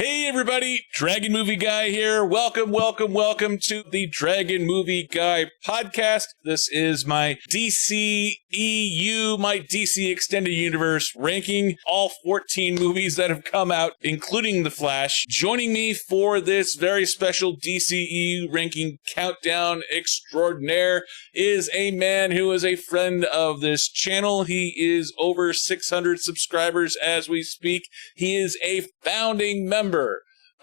Hey everybody, Dragon Movie Guy here. Welcome to the Dragon Movie Guy podcast. This is my DCEU, my DC Extended Universe ranking, all 14 movies that have come out, including The Flash. Joining me for this very special DCEU ranking countdown extraordinaire is a man who is a friend of this channel. He is over 600 subscribers as we speak. He is a founding member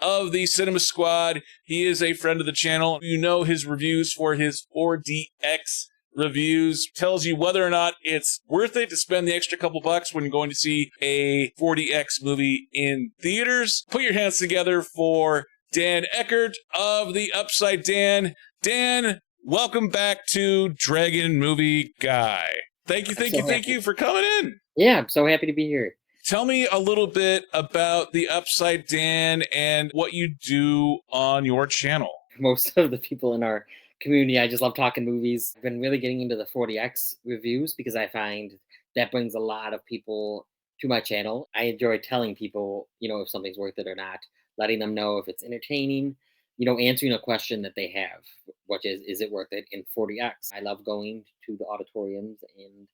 of the Cinema Squad. He is a friend of the channel. You know his reviews for his 4DX reviews. Tells you whether or not it's worth it to spend the extra couple bucks when going to see a 4DX movie in theaters. Put your hands together for Dan Eckert of The Upside Dan. Dan, welcome back to Dragon Movie Guy. Thank you for coming in. Yeah, I'm so happy to be here. Tell me a little bit about The Upside Dan and what you do on your channel. Most of the people in our community, I just love talking movies. I've been really getting into the 40X reviews because I find that brings a lot of people to my channel. I enjoy telling people, if something's worth it or not, letting them know if it's entertaining, answering a question that they have, which is it worth it in 40X? I love going to the auditoriums and,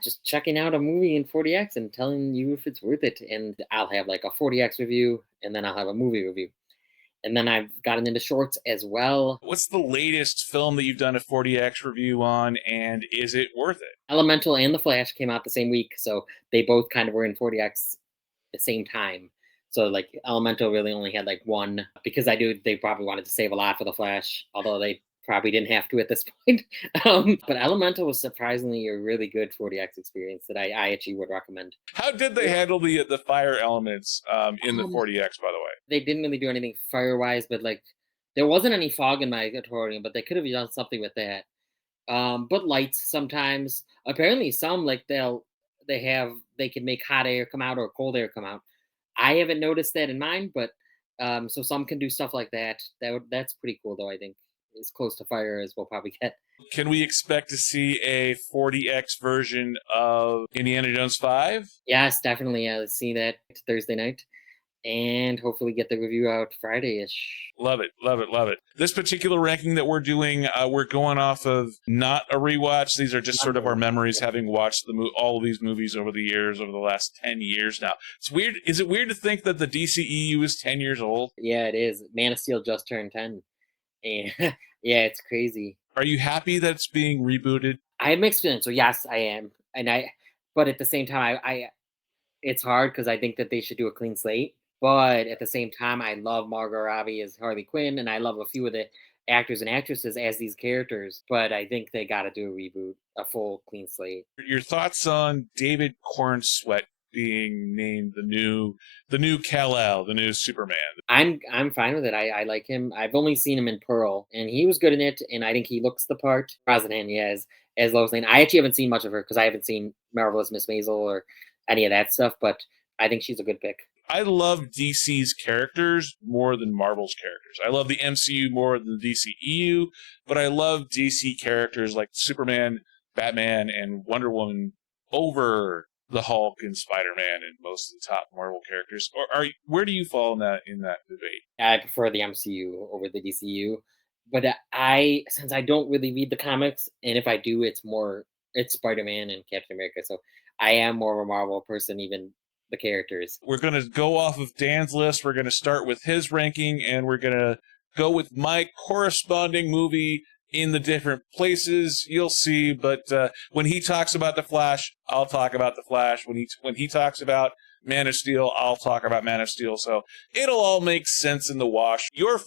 just checking out a movie in 40X and telling you if it's worth it. And I'll have like a 40X review and then I'll have a movie review. And then I've gotten into shorts as well. What's the latest film that you've done a 40X review on, and is it worth it? Elemental and The Flash came out the same week, so they both kind of were in 40X the same time. So like Elemental really only had like one, because they probably wanted to save a lot for The Flash, although they probably didn't have to at this point. But Elemental was surprisingly a really good 40X experience that I actually would recommend. How did they handle the fire elements in the 40X, by the way? They didn't really do anything fire-wise, but like there wasn't any fog in my auditorium, but they could have done something with that. But lights sometimes. Apparently some like they can make hot air come out or cold air come out. I haven't noticed that in mine, but so some can do stuff like that. That's pretty cool though, I think. As close to fire as we'll probably get. Can we expect to see a 40X version of Indiana Jones 5? Yes, definitely. I'll see that Thursday night and hopefully get the review out Friday-ish. Love it. This particular ranking that we're doing, we're going off of not a rewatch. These are just sort of our memories, having watched all of these movies over the years, over the last 10 years now. It's weird. Is it weird to think that the DCEU is 10 years old? Yeah, it is. Man of Steel just turned 10. And yeah, it's crazy. Are you happy that it's being rebooted? I have mixed feelings. So yes, I am. But at the same time, it's hard because I think that they should do a clean slate. But at the same time, I love Margot Robbie as Harley Quinn, and I love a few of the actors and actresses as these characters. But I think they got to do a reboot, a full clean slate. Your thoughts on David Cornsweet being named the new Kal-El, the new Superman? I'm fine with it. I like him. I've only seen him in Pearl, and he was good in it, and I think he looks the part. Brosnan, yeah, as Lois Lane. I actually haven't seen much of her because I haven't seen Marvelous Miss Maisel or any of that stuff, but I think she's a good pick. I love DC's characters more than Marvel's characters. I love the MCU more than the DCEU, but I love DC characters like Superman, Batman, and Wonder Woman over the Hulk and Spider-Man and most of the top Marvel characters. Or where do you fall in that debate? I prefer the MCU over the DCU, but since I don't really read the comics, and if I do, it's Spider-Man and Captain America. So I am more of a Marvel person, even the characters. We're going to go off of Dan's list. We're going to start with his ranking, and we're going to go with my corresponding movie in the different places. You'll see, but when he talks about The Flash, I'll talk about The Flash. When he talks about Man of Steel, I'll talk about Man of Steel. So it'll all make sense in the wash. Your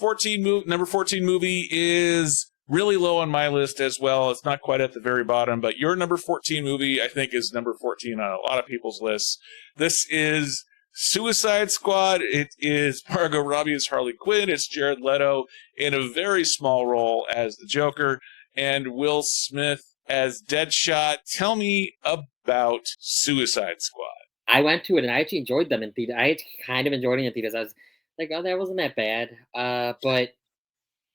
number 14 movie is really low on my list as well. It's not quite at the very bottom, but your number 14 movie, I think, is number 14 on a lot of people's lists. This is Suicide Squad. It is Margot Robbie as Harley Quinn. It's Jared Leto in a very small role as the Joker, and Will Smith as Deadshot. Tell me about Suicide Squad. I went to it and I actually enjoyed them in theater. I kind of enjoyed it in theaters. I was like, oh, that wasn't that bad. But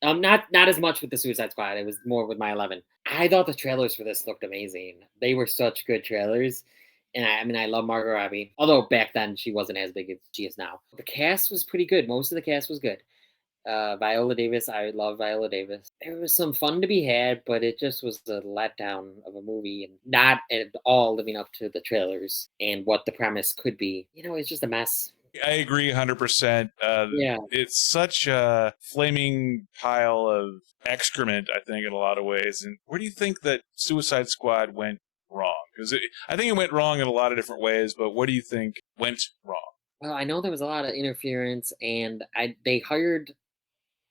not as much with the Suicide Squad. It was more with my 11. I thought the trailers for this looked amazing. They were such good trailers. And I mean, I love Margot Robbie, although back then she wasn't as big as she is now. The cast was pretty good. Most of the cast was good. Viola Davis, I love Viola Davis. There was some fun to be had, but it just was a letdown of a movie and not at all living up to the trailers and what the premise could be. It's just a mess. I agree 100%. Yeah. It's such a flaming pile of excrement, I think, in a lot of ways. And where do you think that Suicide Squad went wrong? Because I think it went wrong in a lot of different ways, but what do you think went wrong? Well, I know there was a lot of interference, and they hired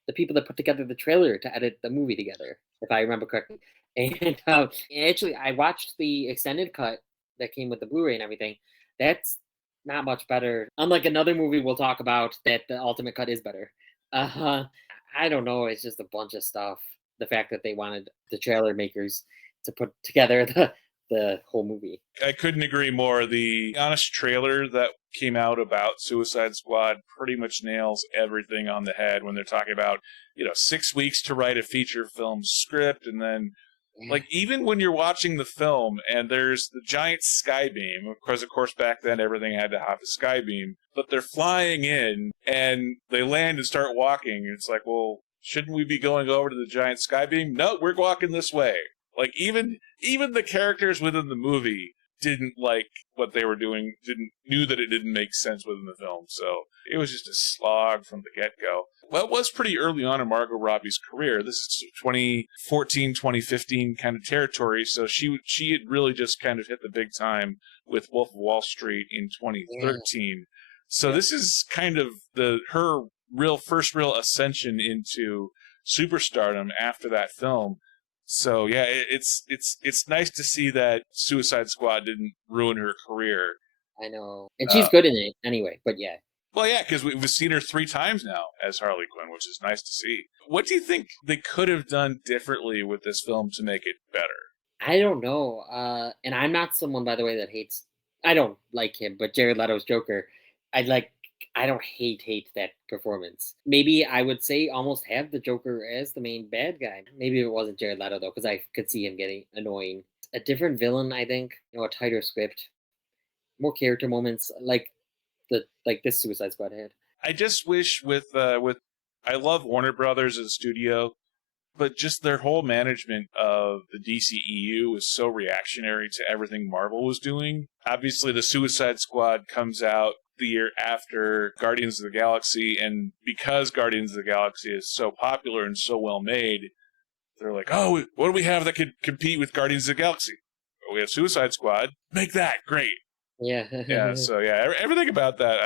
the people that put together the trailer to edit the movie together, if I remember correctly. And actually, I watched the extended cut that came with the Blu-ray and everything. That's not much better. Unlike another movie we'll talk about, that the ultimate cut is better. Uh, I don't know. It's just a bunch of stuff. The fact that they wanted the trailer makers to put together the whole movie. I couldn't agree more. The honest trailer that came out about Suicide Squad pretty much nails everything on the head when they're talking about, 6 weeks to write a feature film script. And then, like, even when you're watching the film and there's the giant sky beam, of course, back then everything had to have a sky beam, but they're flying in and they land and start walking. And it's like, well, shouldn't we be going over to the giant sky beam? No, we're walking this way. Like, even the characters within the movie didn't like what they were doing, knew that it didn't make sense within the film. So it was just a slog from the get-go. Well, it was pretty early on in Margot Robbie's career. This is 2014, 2015 kind of territory. So she had really just kind of hit the big time with Wolf of Wall Street in 2013. So this is kind of her first real ascension into superstardom after that film. So yeah, it's nice to see that Suicide Squad didn't ruin her career. I know, and she's good in it anyway. But yeah. Well, yeah, because we've seen her 3 times now as Harley Quinn, which is nice to see. What do you think they could have done differently with this film to make it better? I don't know. And I'm not someone, by the way, that hates. I don't like him, but Jared Leto's Joker, I like. I don't hate that performance. Maybe I would say almost have the Joker as the main bad guy. Maybe it wasn't Jared Leto though, because I could see him getting annoying. A different villain, I think. A tighter script, more character moments, like this Suicide Squad had. I just wish with I love Warner Brothers as a studio, but just their whole management of the DCEU was so reactionary to everything Marvel was doing. Obviously, the Suicide Squad comes out the year after Guardians of the Galaxy, and because Guardians of the Galaxy is so popular and so well made, they're like, oh, what do we have that could compete with Guardians of the Galaxy? Oh, we have Suicide Squad. Make that great. Yeah. Yeah, so yeah, everything about that,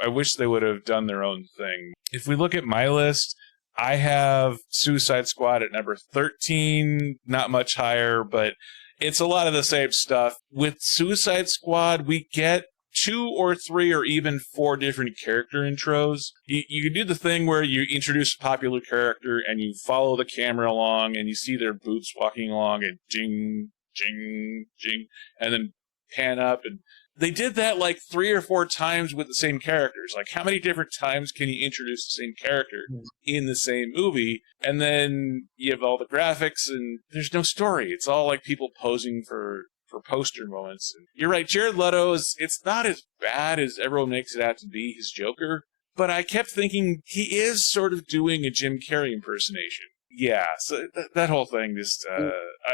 I wish they would have done their own thing. If we look at my list, I have Suicide Squad at number 13, not much higher, but it's a lot of the same stuff. With Suicide Squad, we get 2 or 3 or even 4 different character intros. You can do the thing where you introduce a popular character and you follow the camera along and you see their boots walking along and jing, jing, jing, and then pan up. And they did that like 3 or 4 times with the same characters. Like, how many different times can you introduce the same character in the same movie? And then you have all the graphics and there's no story. It's all like people posing for poster moments. And you're right, Jared Leto it's not as bad as everyone makes it out to be, his Joker, but I kept thinking he is sort of doing a Jim Carrey impersonation. Yeah, so that whole thing just,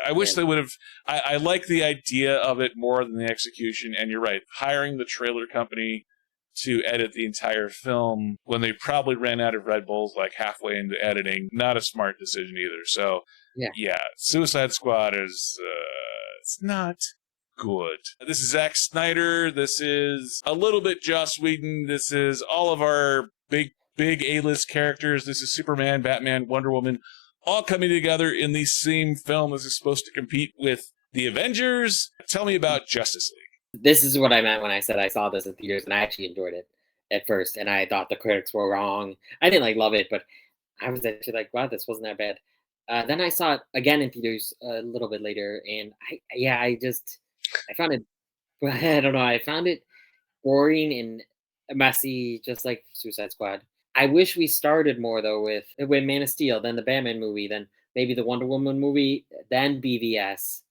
I wish they would have, I like the idea of it more than the execution, and you're right, hiring the trailer company to edit the entire film when they probably ran out of Red Bulls like halfway into editing, not a smart decision either. So, yeah Suicide Squad is, it's not good. This is Zack Snyder. This is a little bit Joss Whedon. This is all of our big A-list characters. This is Superman, Batman, Wonder Woman, all coming together in the same film. This is supposed to compete with the Avengers. Tell me about Justice League. This is what I meant when I said I saw this in theaters, and I actually enjoyed it at first, and I thought the critics were wrong. I didn't love it, but I was actually like, wow, this wasn't that bad. Then I saw it again in theaters a little bit later, and I found it, I don't know, I found it boring and messy, just like Suicide Squad. I wish we started more though with Man of Steel, then the Batman movie, then maybe the Wonder Woman movie, then BVS,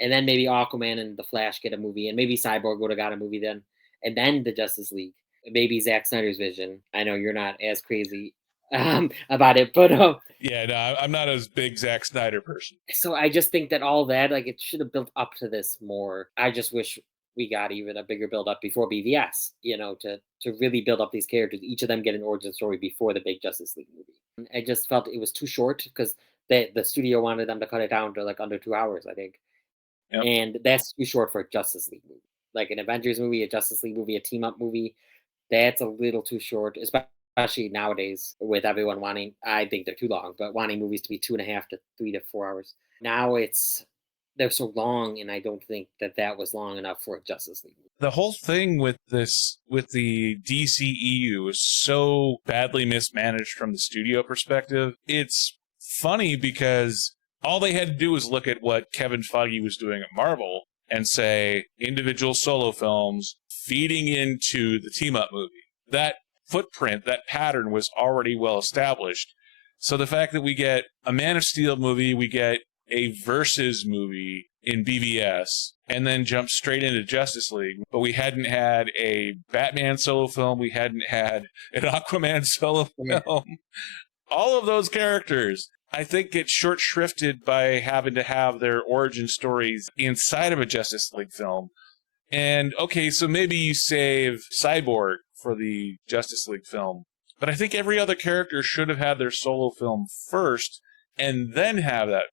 and then maybe Aquaman and the Flash get a movie, and maybe Cyborg would have got a movie then, and then the Justice League. Maybe Zack Snyder's vision. I know you're not as crazy about it, but Yeah, no, I'm not as big Zack Snyder person. so I just think that all that, like, it should have built up to this more. I just wish we got even a bigger build up before BVS, to really build up these characters, each of them get an origin story before the big Justice League movie. I just felt it was too short because the studio wanted them to cut it down to like under 2 hours, I think. Yep. And that's too short for a Justice League movie. Like an Avengers movie, a Justice League movie, a team up movie, that's a little too short, especially nowadays with everyone wanting, I think they're too long, but wanting movies to be 2.5 to 3 to 4 hours. Now they're so long, and I don't think that that was long enough for a Justice League movie. The whole thing with the DCEU is so badly mismanaged from the studio perspective. It's funny because all they had to do was look at what Kevin Feige was doing at Marvel and say individual solo films feeding into the team-up movie. That footprint, that pattern was already well established. So the fact that we get a Man of Steel movie, we get a Versus movie in BVS, and then jump straight into Justice League, but we hadn't had a Batman solo film, we hadn't had an Aquaman solo film. All of those characters, I think, get short shrifted by having to have their origin stories inside of a Justice League film. And okay, so maybe you save Cyborg for the Justice League film, but I think every other character should have had their solo film first and then have that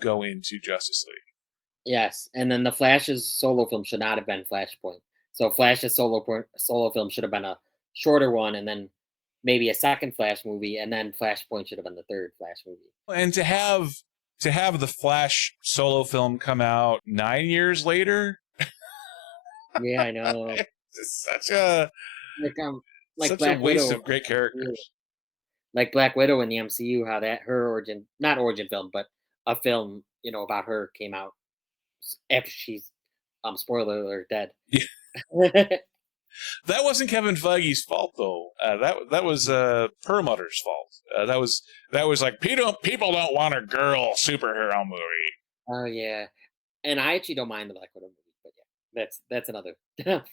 go into Justice League. Yes, and then the Flash's solo film should not have been Flashpoint. So Flash's solo film should have been a shorter one, and then maybe a second Flash movie, and then Flashpoint should have been the third Flash movie. And to have the Flash solo film come out 9 years later, Yeah, I know. it's such a Like Black waste Widow, of great characters. like Black Widow in the MCU, how that her origin, not origin film, but a film, about her came out after she's, spoiler alert, dead. Yeah. That wasn't Kevin Feige's fault, though. That was Perlmutter's fault. That was like people don't want a girl superhero movie. Oh yeah, and I actually don't mind the Black Widow movie, but yeah, that's another. That's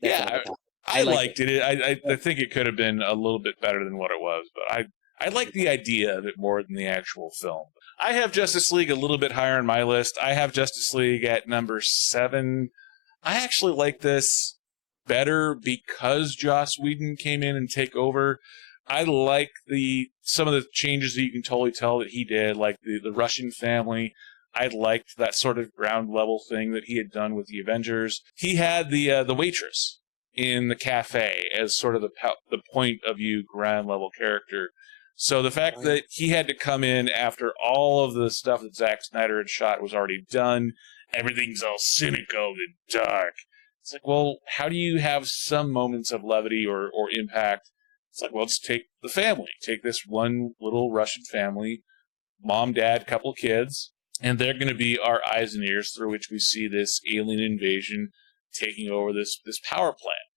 Yeah, another topic. I liked it. I think it could have been a little bit better than what it was, but I like the idea of it more than the actual film. I have Justice League a little bit higher on my list. I have Justice League at number 7. I actually like this better because Joss Whedon came in and take over. I like some of the changes that you can totally tell that he did, like the Russian family. I liked that sort of ground level thing that he had done with the Avengers. He had the waitress in the cafe as sort of the point of view ground level character. So the fact that he had to come in after all of the stuff that Zack Snyder had shot was already done, everything's all cynical and dark. It's like, well, how do you have some moments of levity or impact? It's like, well, let's take the family. Take this one little Russian family, mom, dad, couple of kids, and they're going to be our eyes and ears through which we see this alien invasion taking over this power plant.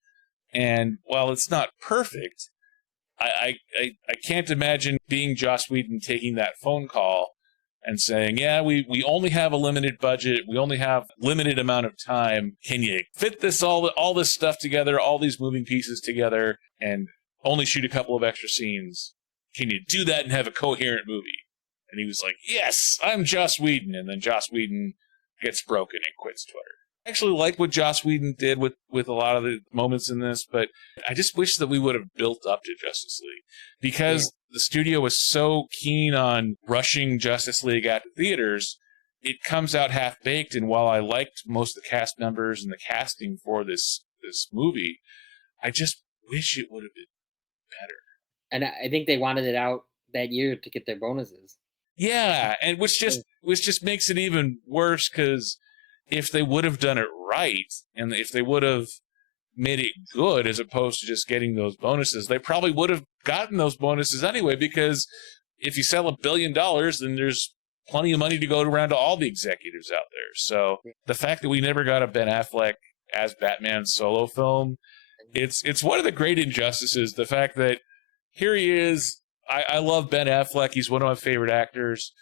And while it's not perfect, I can't imagine being Joss Whedon taking that phone call and saying, yeah, we only have a limited budget, we only have limited amount of time. Can you fit all this stuff together, all these moving pieces together, and only shoot a couple of extra scenes? Can you do that and have a coherent movie? And he was like, yes, I'm Joss Whedon. And then Joss Whedon gets broken and quits Twitter. I actually like what Joss Whedon did with a lot of the moments in this, but I just wish that we would have built up to Justice League because the studio was so keen on rushing Justice League out to theaters. It comes out half-baked, and while I liked most of the cast members and the casting for this movie, I just wish it would have been better. And I think they wanted it out that year to get their bonuses. Yeah, and which just makes it even worse because if they would have done it right, and if they would have made it good as opposed to just getting those bonuses, they probably would have gotten those bonuses anyway, because if you sell $1 billion, then there's plenty of money to go around to all the executives out there. So the fact that we never got a Ben Affleck as Batman solo film, it's one of the great injustices. The fact that here he is, I love Ben Affleck. He's one of my favorite actors.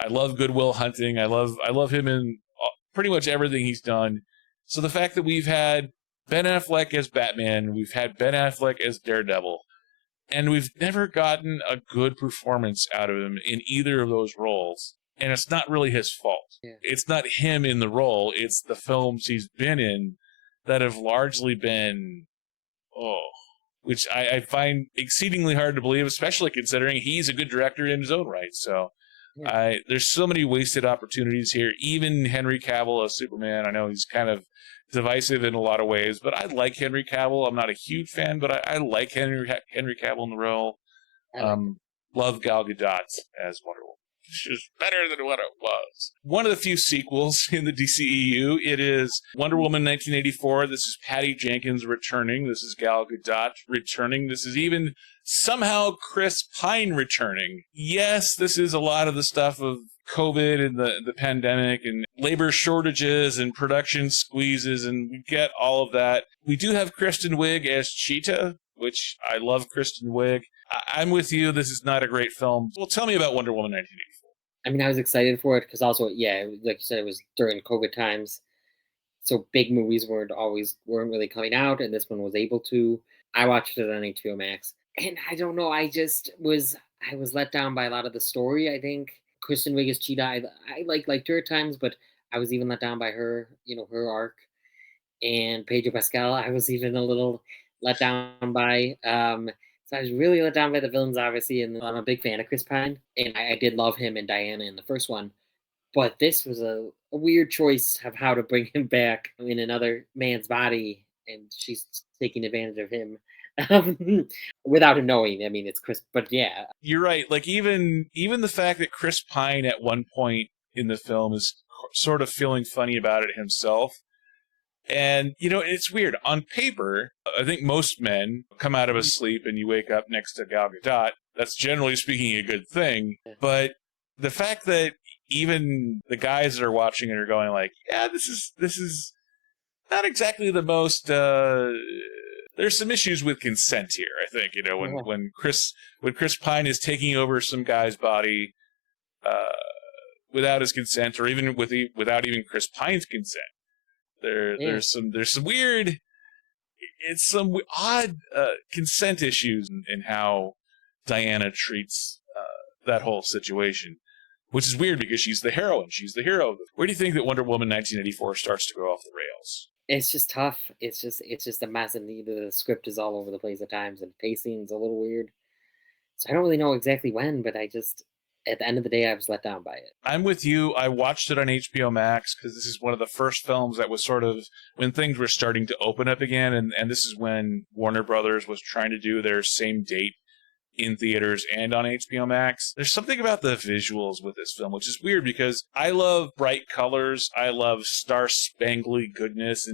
I love Good Will Hunting. I love him in pretty much everything he's done. So the fact that we've had Ben Affleck as Batman, we've had Ben Affleck as Daredevil, and we've never gotten a good performance out of him in either of those roles. And it's not really his fault. Yeah. It's not him in the role. It's the films he's been in that have largely been, which I find exceedingly hard to believe, especially considering he's a good director in his own right. So Yeah. there's so many wasted opportunities here. Even Henry Cavill as Superman, I know he's kind of divisive in a lot of ways, but I like Henry Cavill. I'm not a huge fan, but I like Henry Cavill in the role. Love Gal Gadot as Wonder Woman. She's better than what it was. One of the few sequels in the DCEU, it is Wonder Woman 1984. This is Patty Jenkins returning. This is Gal Gadot returning. This is even somehow Chris Pine returning. Yes, this is a lot of the stuff of COVID and the pandemic and labor shortages and production squeezes, and we get all of that. We do have Kristen Wiig as Cheetah, which I love Kristen Wiig. I'm with you. This is not a great film. Well, tell me about Wonder Woman 1984. I mean, I was excited for it because also, yeah, like you said, it was during COVID times, so big movies weren't really coming out, and this one was able to. I watched it on HBO Max, and I don't know, I was let down by a lot of the story. I think Kristen Wiig as Cheetah, I liked her at times, but I was even let down by her, her arc, and Pedro Pascal, I was even a little let down by. So I was really let down by the villains, obviously, and I'm a big fan of Chris Pine, and I did love him and Diana in the first one. But this was a weird choice of how to bring him back in another man's body, and she's taking advantage of him without him knowing. I mean, it's Chris, but yeah, You're right. Like even the fact that Chris Pine at one point in the film is sort of feeling funny about it himself. And, it's weird. On paper, I think most men come out of a sleep and you wake up next to Gal Gadot. That's generally speaking a good thing. But the fact that even the guys that are watching it are going like, yeah, this is not exactly the most, there's some issues with consent here, I think, when Chris Pine is taking over some guy's body, without his consent, or even without even Chris Pine's consent. There's some weird, it's some odd consent issues in how Diana treats that whole situation, which is weird because she's the heroine, she's the hero. Where do you think that Wonder Woman 1984 starts to go off the rails? it's just tough. It's just a mess, and the script is all over the place at times, and pacing's a little weird. So I don't really know exactly when, but at the end of the day, I was let down by it. I'm with you. I watched it on HBO Max because this is one of the first films that was sort of when things were starting to open up again. And this is when Warner Brothers was trying to do their same date in theaters and on HBO Max. There's something about the visuals with this film, which is weird because I love bright colors. I love star-spangly goodness,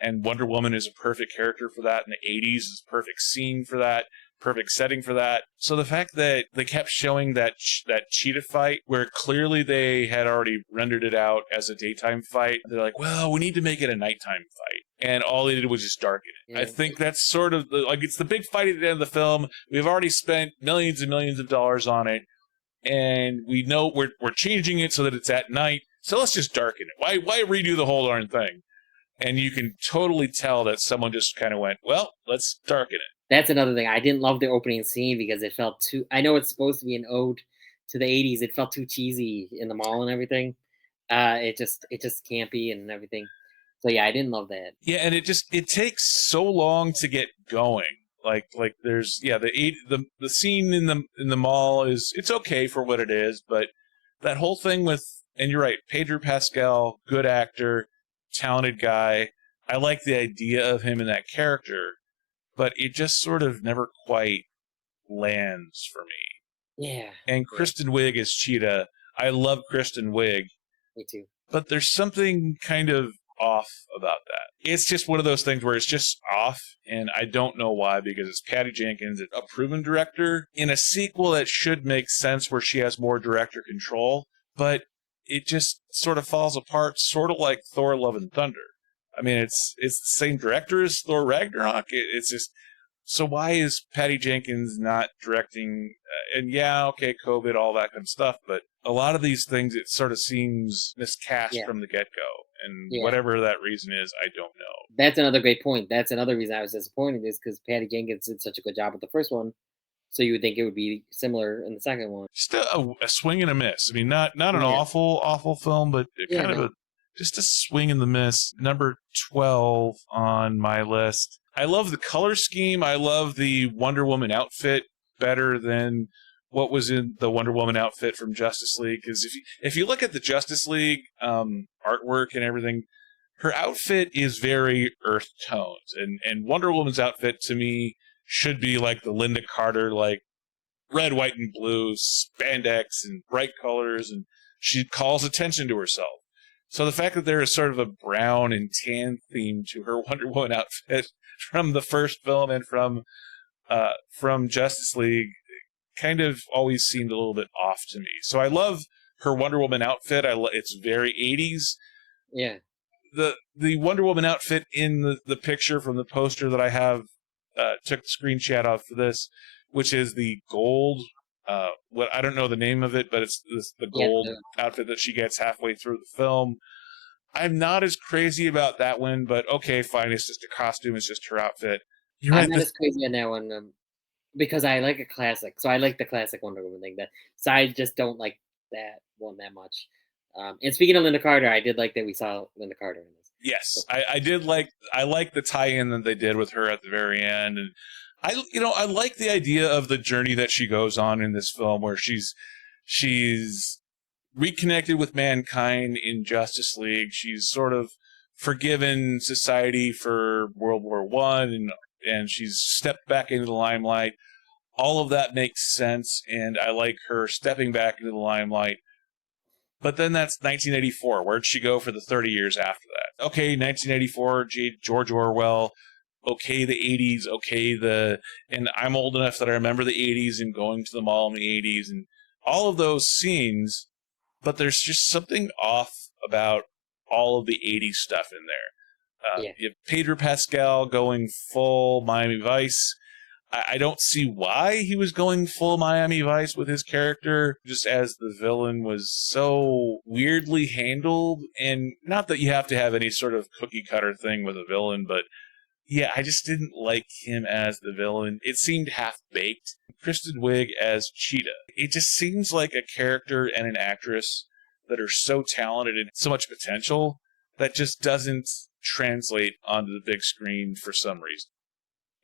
and Wonder Woman is a perfect character for that. In the 80s is a perfect scene for that. Perfect setting for that. So the fact that they kept showing that cheetah fight, where clearly they had already rendered it out as a daytime fight, they're like, well, we need to make it a nighttime fight. And all they did was just darken it. Yeah. I think that's sort of it's the big fight at the end of the film. We've already spent millions and millions of dollars on it, and we know we're changing it so that it's at night. So let's just darken it. Why redo the whole darn thing? And you can totally tell that someone just kind of went, well, let's darken it. That's another thing. I didn't love the opening scene because it felt too. I know it's supposed to be an ode to the '80s. It felt too cheesy in the mall and everything. It just campy and everything. So yeah, I didn't love that. Yeah, and it takes so long to get going. Like there's the scene in the mall it's okay for what it is, but that whole thing with, and you're right, Pedro Pascal, good actor, talented guy. I like the idea of him in that character. But it just sort of never quite lands for me. Yeah. And Kristen Wiig as Cheetah, I love Kristen Wiig. Me too. But there's something kind of off about that. It's just one of those things where it's just off, and I don't know why, because it's Patty Jenkins, a proven director, in a sequel that should make sense where she has more director control, but it just sort of falls apart, sort of like Thor Love and Thunder. I mean, it's the same director as Thor Ragnarok. It's just, so why is Patty Jenkins not directing? And yeah, okay, COVID, all that kind of stuff. But a lot of these things, it sort of seems miscast from the get-go. And Yeah. whatever that reason is, I don't know. That's another great point. That's another reason I was disappointed is because Patty Jenkins did such a good job with the first one, so you would think it would be similar in the second one. Just a swing and a miss. I mean, not an Yeah. awful film, but Yeah, kind of no. just a swing and the miss. Number 12 on my list. I love the color scheme. I love the Wonder Woman outfit better than what was in the Wonder Woman outfit from Justice League. Because if you look at the Justice League artwork and everything, her outfit is very earth tones, and Wonder Woman's outfit to me should be like the Linda Carter, like red, white, and blue, spandex, and bright colors, and she calls attention to herself. So the fact that there is sort of a brown and tan theme to her Wonder Woman outfit from the first film and from Justice League kind of always seemed a little bit off to me. So I love her Wonder Woman outfit. It's very 80s. Yeah. The Wonder Woman outfit in the picture from the poster that I have took the screenshot of for this, which is the gold. What I don't know the name of it, but it's the gold outfit that she gets halfway through the film. I'm not as crazy about that one, but okay, fine. It's just a costume. It's just her outfit. You're I'm right. not as crazy on that one because I like a classic. So I like the classic Wonder Woman thing. So I just don't like that one that much. And speaking of Linda Carter, I did like that we saw Linda Carter in this. Yes, I did I like the tie-in that they did with her at the very end, and I like the idea of the journey that she goes on in this film, where she's reconnected with mankind in Justice League. She's sort of forgiven society for World War One, and she's stepped back into the limelight. All of that makes sense, and I like her stepping back into the limelight. But then that's 1984. Where'd she go for the 30 years after that? Okay, 1984, George Orwell. Okay, the 80s. Okay, and I'm old enough that I remember the 80s and going to the mall in the 80s and all of those scenes. But there's just something off about all of the 80s stuff in there. Yeah. You have Pedro Pascal going full Miami Vice. I don't see why he was going full Miami Vice with his character, just as the villain was so weirdly handled. And not that you have to have any sort of cookie cutter thing with a villain, but yeah, I just didn't like him as the villain. It seemed half-baked. Kristen Wiig as Cheetah. It just seems like a character and an actress that are so talented and so much potential that just doesn't translate onto the big screen for some reason.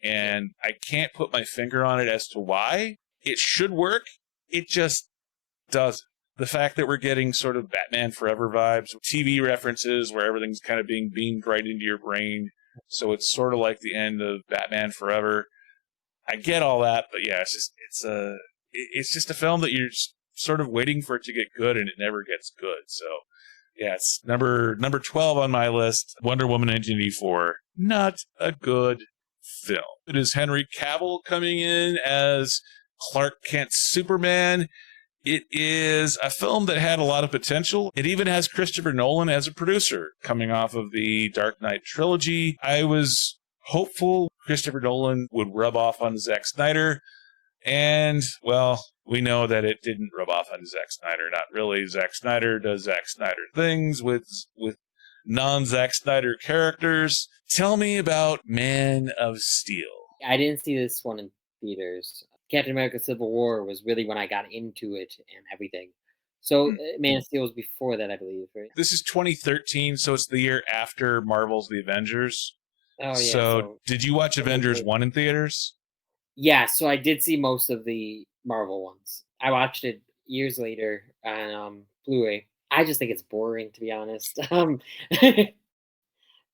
And I can't put my finger on it as to why. It should work. It just doesn't. The fact that we're getting sort of Batman Forever vibes, TV references where everything's kind of being beamed right into your brain. So it's sort of like the end of Batman Forever. I get all that, but yeah, it's just a film that you're sort of waiting for it to get good, and it never gets good. So yeah, it's number 12 on my list. Wonder Woman 1984. Not a good film. It is Henry Cavill coming in as Clark Kent's Superman. It is a film that had a lot of potential. It even has Christopher Nolan as a producer coming off of the Dark Knight trilogy. I was hopeful Christopher Nolan would rub off on Zack Snyder. And, well, we know that it didn't rub off on Zack Snyder. Not really. Zack Snyder does Zack Snyder things with non-Zack Snyder characters. Tell me about Man of Steel. I didn't see this one in theaters. Captain America: Civil War was really when I got into it and everything. So Man of Steel was before that, I believe, right? This is 2013, so it's the year after Marvel's The Avengers. Oh yeah. So did you watch Avengers 1 in theaters? Yeah, so I did see most of the Marvel ones. I watched it years later on Blu-ray. I just think it's boring, to be honest.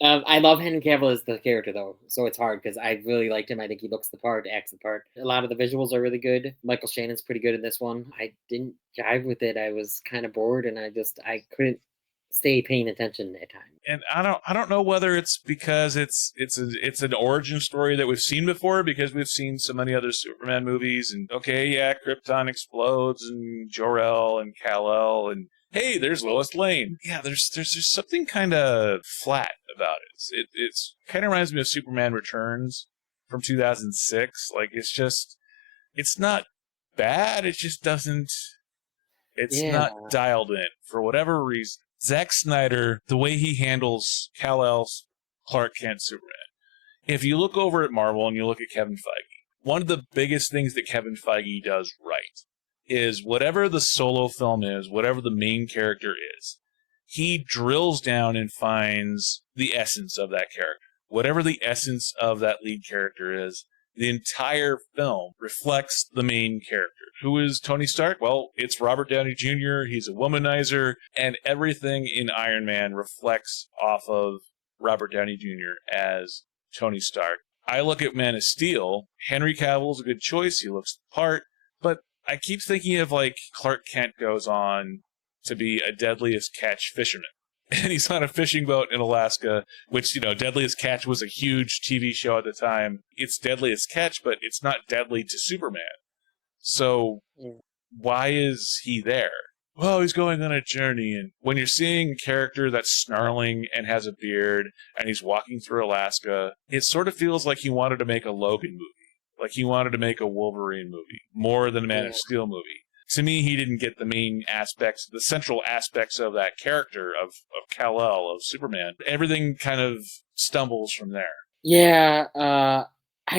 I love Henry Cavill as the character, though, so it's hard because I really liked him. I think he looks the part, acts the part. A lot of the visuals are really good. Michael Shannon's pretty good in this one. I didn't jive with it. I was kind of bored, and I couldn't stay paying attention at times. And I don't know whether it's because it's an origin story that we've seen before, because we've seen so many other Superman movies, and okay, yeah, Krypton explodes and Jor-El and Kal-El, and hey, there's Lois Lane. Yeah, there's something kind of flat about it. It's kind of reminds me of Superman Returns from 2006. Like it's not bad. It just doesn't. It's not dialed in for whatever reason. Zack Snyder, the way he handles Kal-El's Clark Kent Superman. If you look over at Marvel and you look at Kevin Feige, one of the biggest things that Kevin Feige does right is whatever the solo film is, whatever the main character is, he drills down and finds the essence of that character. Whatever the essence of that lead character is, the entire film reflects the main character. Who is Tony Stark? Well, it's Robert Downey Jr., he's a womanizer, and everything in Iron Man reflects off of Robert Downey Jr. as Tony Stark. I look at Man of Steel. Henry Cavill's a good choice. He looks the part. But I keep thinking of like Clark Kent goes on to be a deadliest catch fisherman. And he's on a fishing boat in Alaska, which, Deadliest Catch was a huge TV show at the time. It's Deadliest Catch, but it's not deadly to Superman. So why is he there? Well, he's going on a journey, and when you're seeing a character that's snarling and has a beard, and he's walking through Alaska, it sort of feels like he wanted to make a Logan movie. Like he wanted to make a Wolverine movie, more than a Man of Steel movie. To me, he didn't get the main aspects, the central aspects of that character, of Kal-El, of Superman. Everything kind of stumbles from there. Yeah, I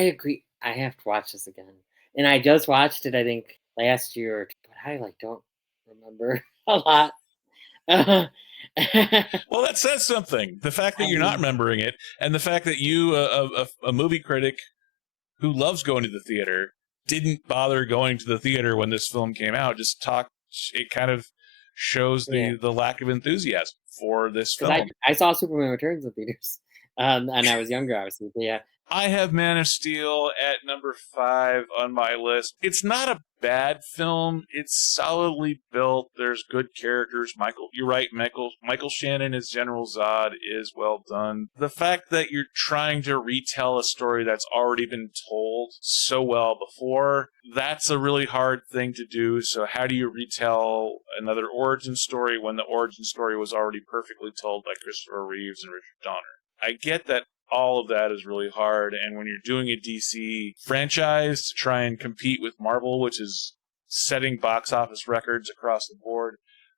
agree. I have to watch this again. And I just watched it, I think, last year, but I don't remember a lot. Well, that says something. The fact that you're not remembering it, and the fact that you, a movie critic who loves going to the theater, didn't bother going to the theater when this film came out. It kind of shows the lack of enthusiasm for this film. I saw Superman Returns in theaters, and I was younger, obviously. But yeah. I have Man of Steel at number 5 on my list. It's not a bad film. It's solidly built. There's good characters. You're right, Michael Shannon as General Zod is well done. The fact that you're trying to retell a story that's already been told so well before, that's a really hard thing to do. So how do you retell another origin story when the origin story was already perfectly told by Christopher Reeves and Richard Donner? I get that all of that is really hard, and when you're doing a DC franchise to try and compete with Marvel, which is setting box office records across the board,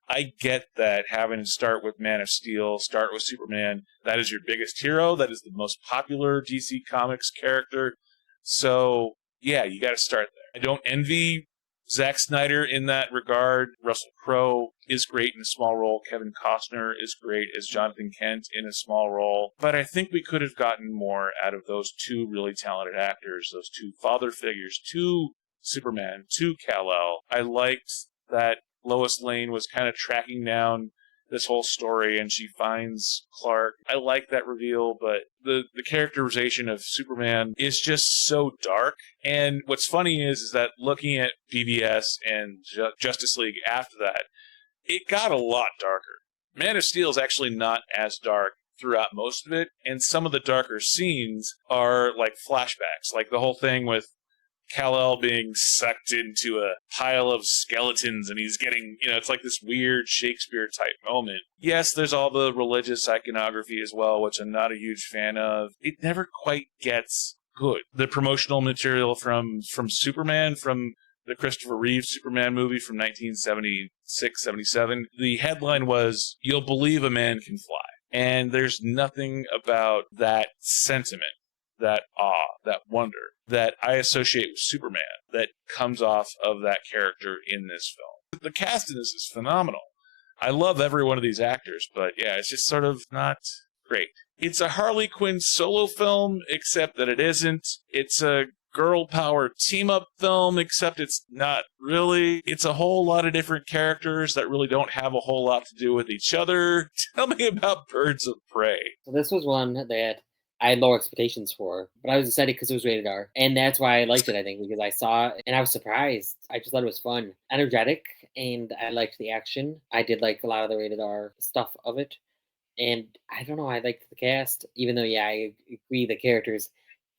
I get that having to start with Man of Steel, start with Superman, that is your biggest hero, that is the most popular DC Comics character, so yeah, you gotta start there. I don't envy Zack Snyder in that regard. Russell Crowe is great in a small role. Kevin Costner is great as Jonathan Kent in a small role. But I think we could have gotten more out of those two really talented actors, those two father figures, to Superman, to Kal-El. I liked that Lois Lane was kind of tracking down this whole story and she finds Clark. I like that reveal, but the characterization of Superman is just so dark. And what's funny is that looking at BVS and Justice League after that, it got a lot darker. Man of Steel is actually not as dark throughout most of it, and some of the darker scenes are like flashbacks, like the whole thing with Kal-El being sucked into a pile of skeletons and he's getting, it's like this weird Shakespeare type moment. Yes, there's all the religious iconography as well, which I'm not a huge fan of. It never quite gets good. The promotional material from Superman, from the Christopher Reeve Superman movie from 1976, 77, the headline was, "You'll believe a man can fly." And there's nothing about that sentiment, that awe, that wonder, that I associate with Superman that comes off of that character in this film. The cast in this is phenomenal. I love every one of these actors, but yeah, it's just sort of not great. It's a Harley Quinn solo film, except that it isn't. It's a girl power team-up film, except it's not really. It's a whole lot of different characters that really don't have a whole lot to do with each other. Tell me about Birds of Prey. So this was one that I had low expectations for, but I was excited because it was rated R. And that's why I liked it, I think, because I saw it and I was surprised. I just thought it was fun, energetic, and I liked the action. I did like a lot of the rated R stuff of it. And I don't know, I liked the cast, even though, yeah, I agree the characters.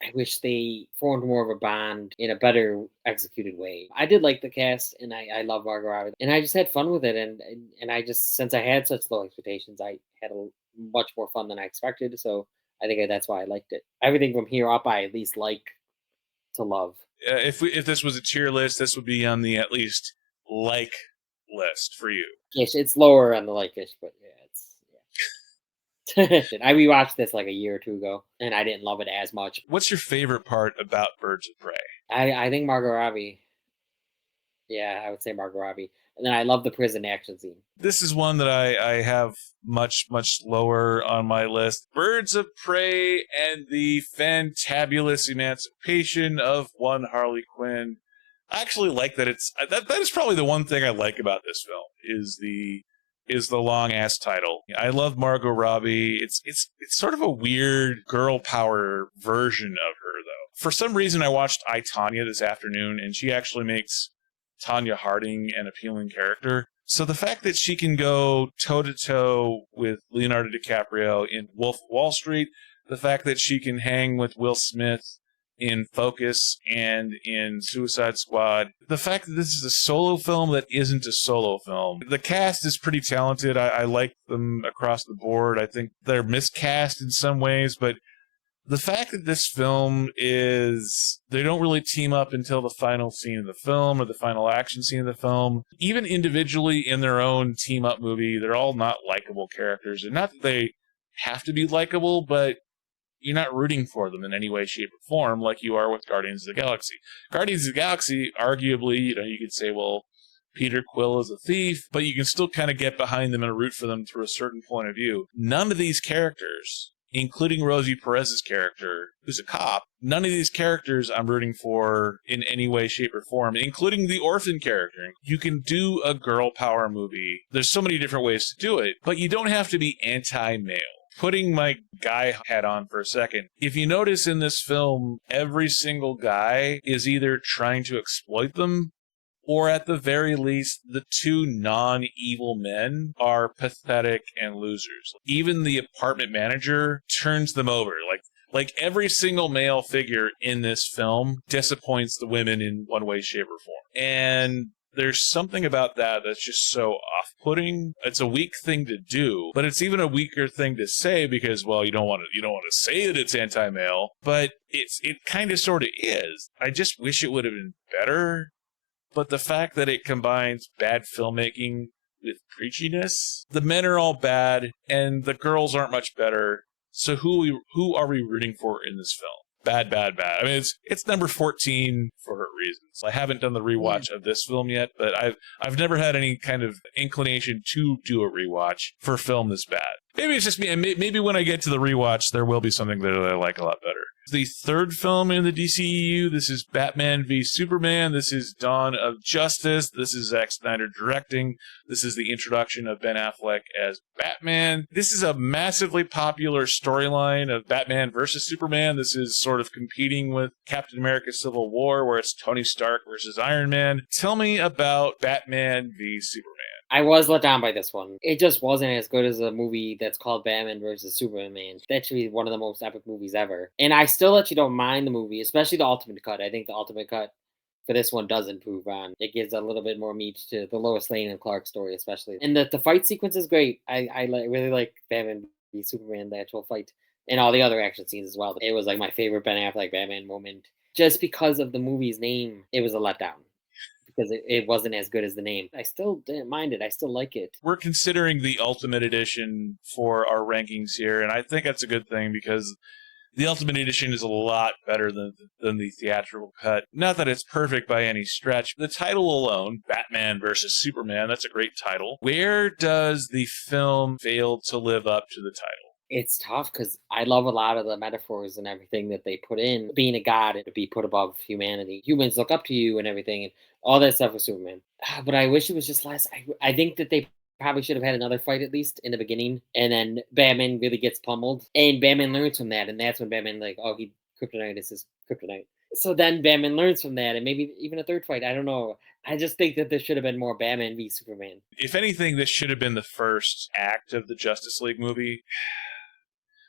I wish they formed more of a bond in a better executed way. I did like the cast, and I love Margot Robbie, and I just had fun with it. And I just, since I had such low expectations, I had much more fun than I expected. So I think that's why I liked it. Everything from here up, I at least like to love. If this was a tier list, this would be on the at least like list for you. Yes, it's lower on the like-ish, but yeah, I rewatched this like a year or two ago, and I didn't love it as much. What's your favorite part about Birds of Prey? I think Margot Robbie. Yeah, I would say Margot Robbie. And then I love the prison action scene. This is one that I have much lower on my list. Birds of Prey and the fantabulous emancipation of one Harley Quinn. I actually like that that is probably the one thing I like about this film is the long ass title. I love Margot Robbie. It's sort of a weird girl power version of her though. For some reason I watched I, Tonya this afternoon, and she actually makes Tanya Harding an appealing character. So the fact that she can go toe-to-toe with Leonardo DiCaprio in Wolf of Wall Street, the fact that she can hang with Will Smith in Focus and in Suicide Squad, the fact that this is a solo film that isn't a solo film. The cast is pretty talented. I like them across the board. I think they're miscast in some ways, but the fact that this film is, they don't really team up until the final scene of the film or the final action scene of the film. Even individually in their own team up movie, they're all not likable characters. And not that they have to be likable, but you're not rooting for them in any way, shape, or form like you are with Guardians of the Galaxy. Guardians of the Galaxy, arguably, you could say, well, Peter Quill is a thief, but you can still kind of get behind them and root for them through a certain point of view. None of these characters, including Rosie Perez's character, who's a cop, none of these characters I'm rooting for in any way, shape, or form, including the orphan character. You can do a girl power movie. There's so many different ways to do it, but you don't have to be anti-male. Putting my guy hat on for a second, if you notice in this film, every single guy is either trying to exploit them, or at the very least, the two non-evil men are pathetic and losers. Even the apartment manager turns them over. Like every single male figure in this film disappoints the women in one way, shape, or form. And there's something about that that's just so off-putting. It's a weak thing to do, but it's even a weaker thing to say because, well, you don't want to say that it's anti-male, but it kind of sort of is. I just wish it would have been better. But the fact that it combines bad filmmaking with preachiness, the men are all bad and the girls aren't much better. So who are we rooting for in this film? Bad. I mean, it's number 14 for reasons. I haven't done the rewatch of this film yet, but I've never had any kind of inclination to do a rewatch for a film this bad. Maybe it's just me, and maybe when I get to the rewatch, there will be something that I like a lot better. The third film in the DCEU, this is Batman v Superman. This is Dawn of Justice. This is Zack Snyder directing. This is the introduction of Ben Affleck as Batman. This is a massively popular storyline of Batman versus Superman. This is sort of competing with Captain America Civil War, where it's Tony Stark versus Iron Man. Tell me about Batman v Superman. I was let down by this one. It just wasn't as good as a movie that's called Batman versus Superman. That should be one of the most epic movies ever. And I still actually don't mind the movie, especially the ultimate cut. I think the ultimate cut for this one does improve on. It gives a little bit more meat to the Lois Lane and Clark story, especially. And the fight sequence is great. I really like Batman v Superman, the actual fight, and all the other action scenes as well. It was like my favorite Ben Affleck Batman moment. Just because of the movie's name, it was a letdown. Because it wasn't as good as the name. I still didn't mind it. I still like it. We're considering the Ultimate Edition for our rankings here, and I think that's a good thing because the Ultimate Edition is a lot better than the theatrical cut. Not that it's perfect by any stretch. The title alone, Batman versus Superman, that's a great title. Where does the film fail to live up to the title? It's tough because I love a lot of the metaphors and everything that they put in. Being a god and to be put above humanity. Humans look up to you and everything, and all that stuff with Superman. But I wish it was just less. I think that they probably should have had another fight at least in the beginning, and then Batman really gets pummeled, and Batman learns from that, and that's when Batman kryptonite is his kryptonite. So then Batman learns from that, and maybe even a third fight. I don't know. I just think that there should have been more Batman v Superman. If anything, this should have been the first act of the Justice League movie.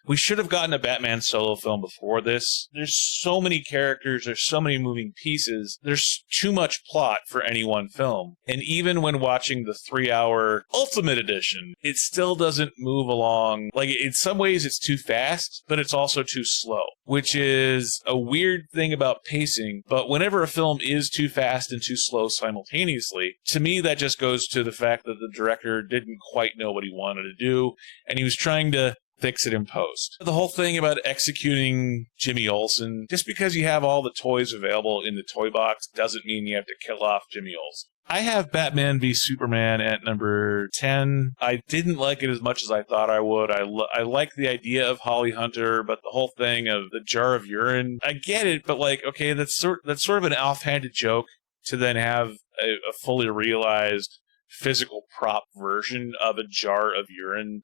We should have gotten a Batman solo film before this. There's so many characters, there's so many moving pieces, there's too much plot for any one film. And even when watching the 3-hour Ultimate Edition, it still doesn't move along. Like, in some ways it's too fast, but it's also too slow, which is a weird thing about pacing. But whenever a film is too fast and too slow simultaneously, to me that just goes to the fact that the director didn't quite know what he wanted to do, and he was trying to fix it in post. The whole thing about executing Jimmy Olsen, just because you have all the toys available in the toy box doesn't mean you have to kill off Jimmy Olsen. I have Batman v Superman at number 10. I didn't like it as much as I thought I would. I like the idea of Holly Hunter, but the whole thing of the jar of urine, I get it, but like, okay, that's sort of an offhanded joke to then have a fully realized physical prop version of a jar of urine.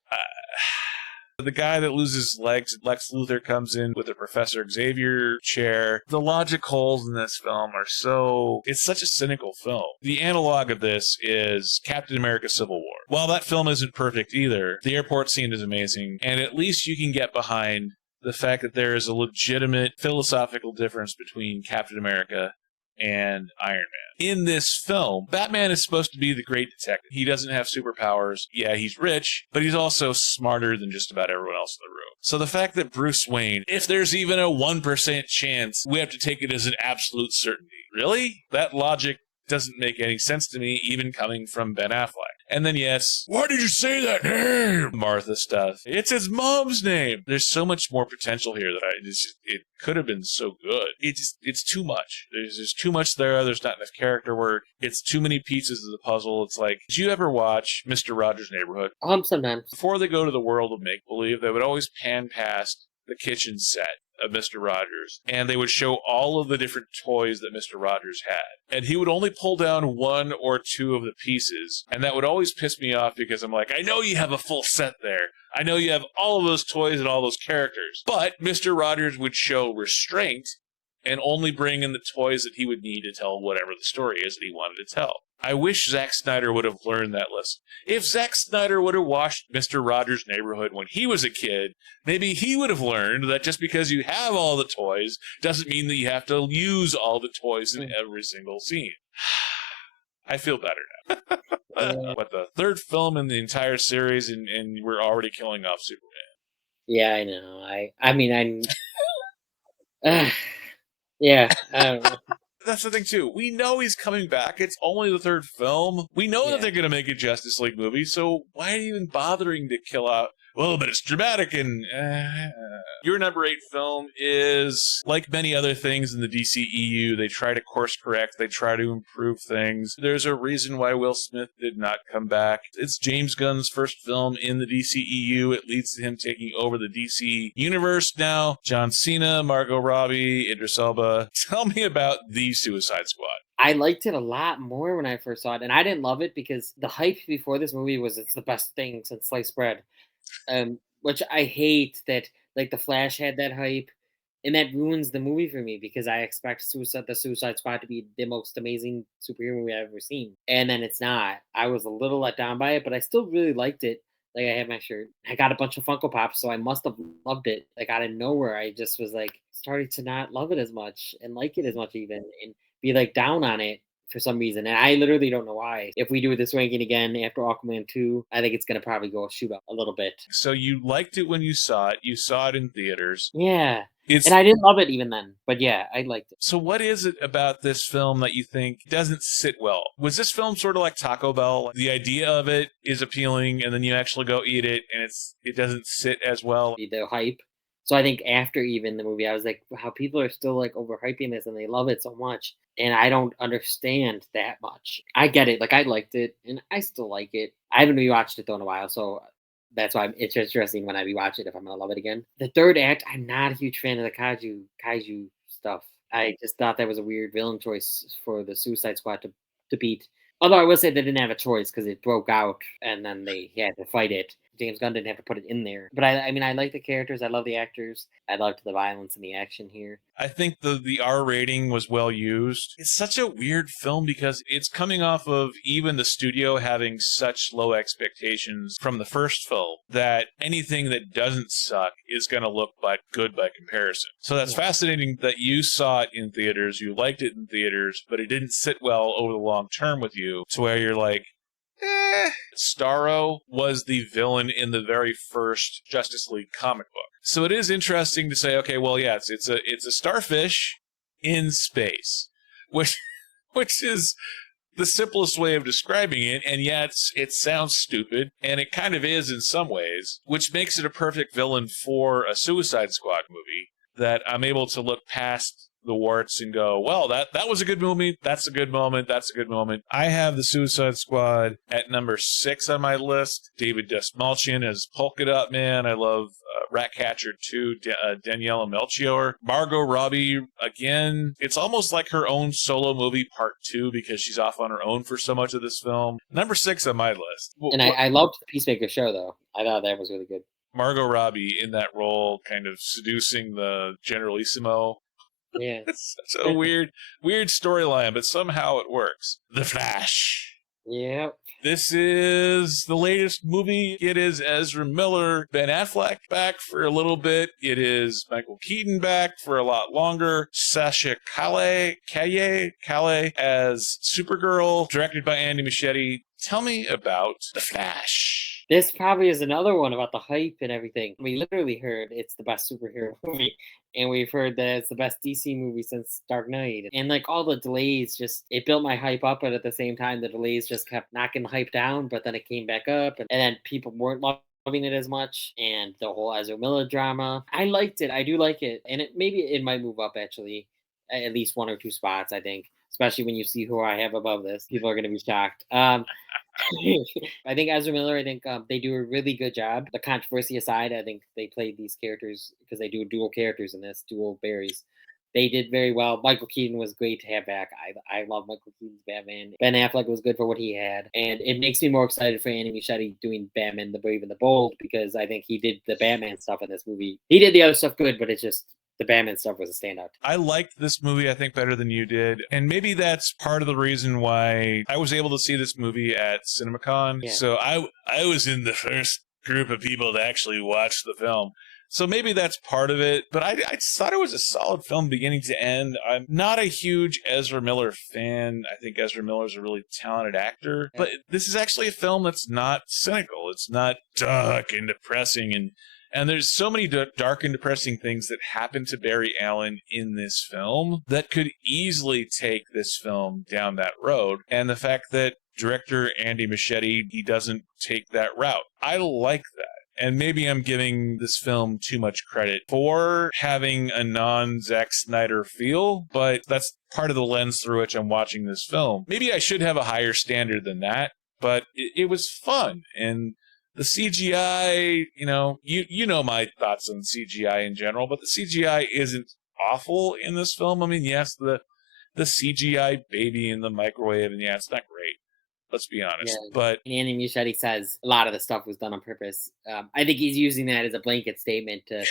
The guy that loses legs, Lex Luthor, comes in with a Professor Xavier chair. The logic holes in this film are it's such a cynical film. The analog of this is Captain America Civil War. While that film isn't perfect either, the airport scene is amazing, and at least you can get behind the fact that there is a legitimate philosophical difference between Captain America and Iron Man. In this film, Batman is supposed to be the great detective. He doesn't have superpowers. Yeah, he's rich, but he's also smarter than just about everyone else in the room. So the fact that Bruce Wayne, if there's even a 1% chance, we have to take it as an absolute certainty. Really? That logic doesn't make any sense to me, even coming from Ben Affleck. And then, yes, why did you say that name? Martha stuff. It's his mom's name. There's so much more potential here that it could have been so good. It's too much. There's too much there. There's not enough character work. It's too many pieces of the puzzle. It's like, did you ever watch Mr. Rogers' Neighborhood? Sometimes. Before they go to the world of make-believe, they would always pan past the kitchen set of Mr. Rogers, and they would show all of the different toys that Mr. Rogers had. And he would only pull down one or two of the pieces, and that would always piss me off because I'm like, I know you have a full set there. I know you have all of those toys and all those characters. But Mr. Rogers would show restraint and only bring in the toys that he would need to tell whatever the story is that he wanted to tell. I wish Zack Snyder would have learned that lesson. If Zack Snyder would have watched Mr. Rogers' Neighborhood when he was a kid, maybe he would have learned that just because you have all the toys doesn't mean that you have to use all the toys in every single scene. I feel better now. But the third film in the entire series, and we're already killing off Superman. Yeah, I know. I mean, yeah, I don't know. That's the thing, too. We know he's coming back. It's only the third film. We know that they're going to make a Justice League movie, so why are you even bothering to kill out? Well, but it's dramatic and... Your number 8 film is, like many other things in the DCEU, they try to course correct, they try to improve things. There's a reason why Will Smith did not come back. It's James Gunn's first film in the DCEU. It leads to him taking over the DC universe now. John Cena, Margot Robbie, Idris Elba. Tell me about the Suicide Squad. I liked it a lot more when I first saw it, and I didn't love it because the hype before this movie was it's the best thing since sliced bread. Which I hate that, like, the Flash had that hype, and that ruins the movie for me because I expect the Suicide Squad to be the most amazing superhero movie I've ever seen, and then it's not. I was a little let down by it, but I still really liked it. Like, I had my shirt. I got a bunch of Funko Pops, so I must have loved it. Like, out of nowhere, I just was like starting to not love it as much and like it as much even, and be like down on it for some reason, and I literally don't know why. If we do this ranking again after Aquaman 2, I think it's going to probably go shoot up a little bit. So you liked it when you saw it. You saw it in theaters. Yeah. And I didn't love it even then, but yeah, I liked it. So what is it about this film that you think doesn't sit well? Was this film sort of like Taco Bell? The idea of it is appealing, and then you actually go eat it, and it doesn't sit as well? The hype. So I think after even the movie, I was like, how people are still like overhyping this and they love it so much. And I don't understand that much. I get it. Like, I liked it and I still like it. I haven't rewatched it though in a while. So that's why it's interesting when I rewatch it if I'm going to love it again. The third act, I'm not a huge fan of the kaiju stuff. I just thought that was a weird villain choice for the Suicide Squad to beat. Although I will say they didn't have a choice because it broke out and then they had to fight it. James Gunn didn't have to put it in there. But I mean, I like the characters. I love the actors. I loved the violence and the action here. I think the R rating was well used. It's such a weird film because it's coming off of even the studio having such low expectations from the first film that anything that doesn't suck is going to look good by comparison. So that's fascinating that you saw it in theaters, you liked it in theaters, but it didn't sit well over the long term with you to where you're like, Starro was the villain in the very first Justice League comic book. So it is interesting to say, okay, well, yeah, it's a starfish in space, which is the simplest way of describing it, and yet it sounds stupid, and it kind of is in some ways, which makes it a perfect villain for a Suicide Squad movie, that I'm able to look past the warts and go, well, that was a good movie. That's a good moment. That's a good moment. I have the Suicide Squad at number 6 on my list. David Dastmalchian as Polka Dot Man. I love Ratcatcher 2, Daniela Melchior. Margot Robbie, again, it's almost like her own solo movie part 2 because she's off on her own for so much of this film. Number 6 on my list. And I loved the Peacemaker show, though. I thought that was really good. Margot Robbie in that role, kind of seducing the Generalissimo. Yeah. It's such a weird storyline, but somehow it works. The Flash. Yep. This is the latest movie. It is Ezra Miller, Ben Affleck back for a little bit. It is Michael Keaton back for a lot longer. Sasha Calle as Supergirl, directed by Andy Muschietti. Tell me about The Flash. This probably is another one about the hype and everything. We literally heard it's the best superhero movie, and we've heard that it's the best DC movie since Dark Knight. And like all the delays, just it built my hype up, but at the same time, the delays just kept knocking the hype down. But then it came back up, and then people weren't loving it as much. And the whole Ezra Miller drama, I liked it. I do like it, and maybe it might move up actually, at least 1 or 2 spots. I think, especially when you see who I have above this, people are going to be shocked. I think Ezra Miller, they do a really good job. The controversy aside, I think they played these characters because they do dual characters in this, dual berries. They did very well. Michael Keaton was great to have back. I love Michael Keaton's Batman. Ben Affleck was good for what he had. And it makes me more excited for Andy Muschietti doing Batman the Brave and the Bold because I think he did the Batman stuff in this movie. He did the other stuff good, but it's just the Batman stuff was a standout. I liked this movie, I think, better than you did. And maybe that's part of the reason why I was able to see this movie at CinemaCon. Yeah. So I was in the first group of people to actually watch the film. So maybe that's part of it. But I just thought it was a solid film beginning to end. I'm not a huge Ezra Miller fan. I think Ezra Miller's a really talented actor. Yeah. But this is actually a film that's not cynical. It's not dark and depressing and there's so many dark and depressing things that happen to Barry Allen in this film that could easily take this film down that road. And the fact that director Andy Muschietti, he doesn't take that route. I like that. And maybe I'm giving this film too much credit for having a non-Zack Snyder feel, but that's part of the lens through which I'm watching this film. Maybe I should have a higher standard than that, but it was fun. And the CGI, you know my thoughts on CGI in general, but the CGI isn't awful in this film. I mean, yes, the CGI baby in the microwave, and yeah, it's not great. Let's be honest. Yeah. But Andy Muschietti says a lot of the stuff was done on purpose. I think he's using that as a blanket statement to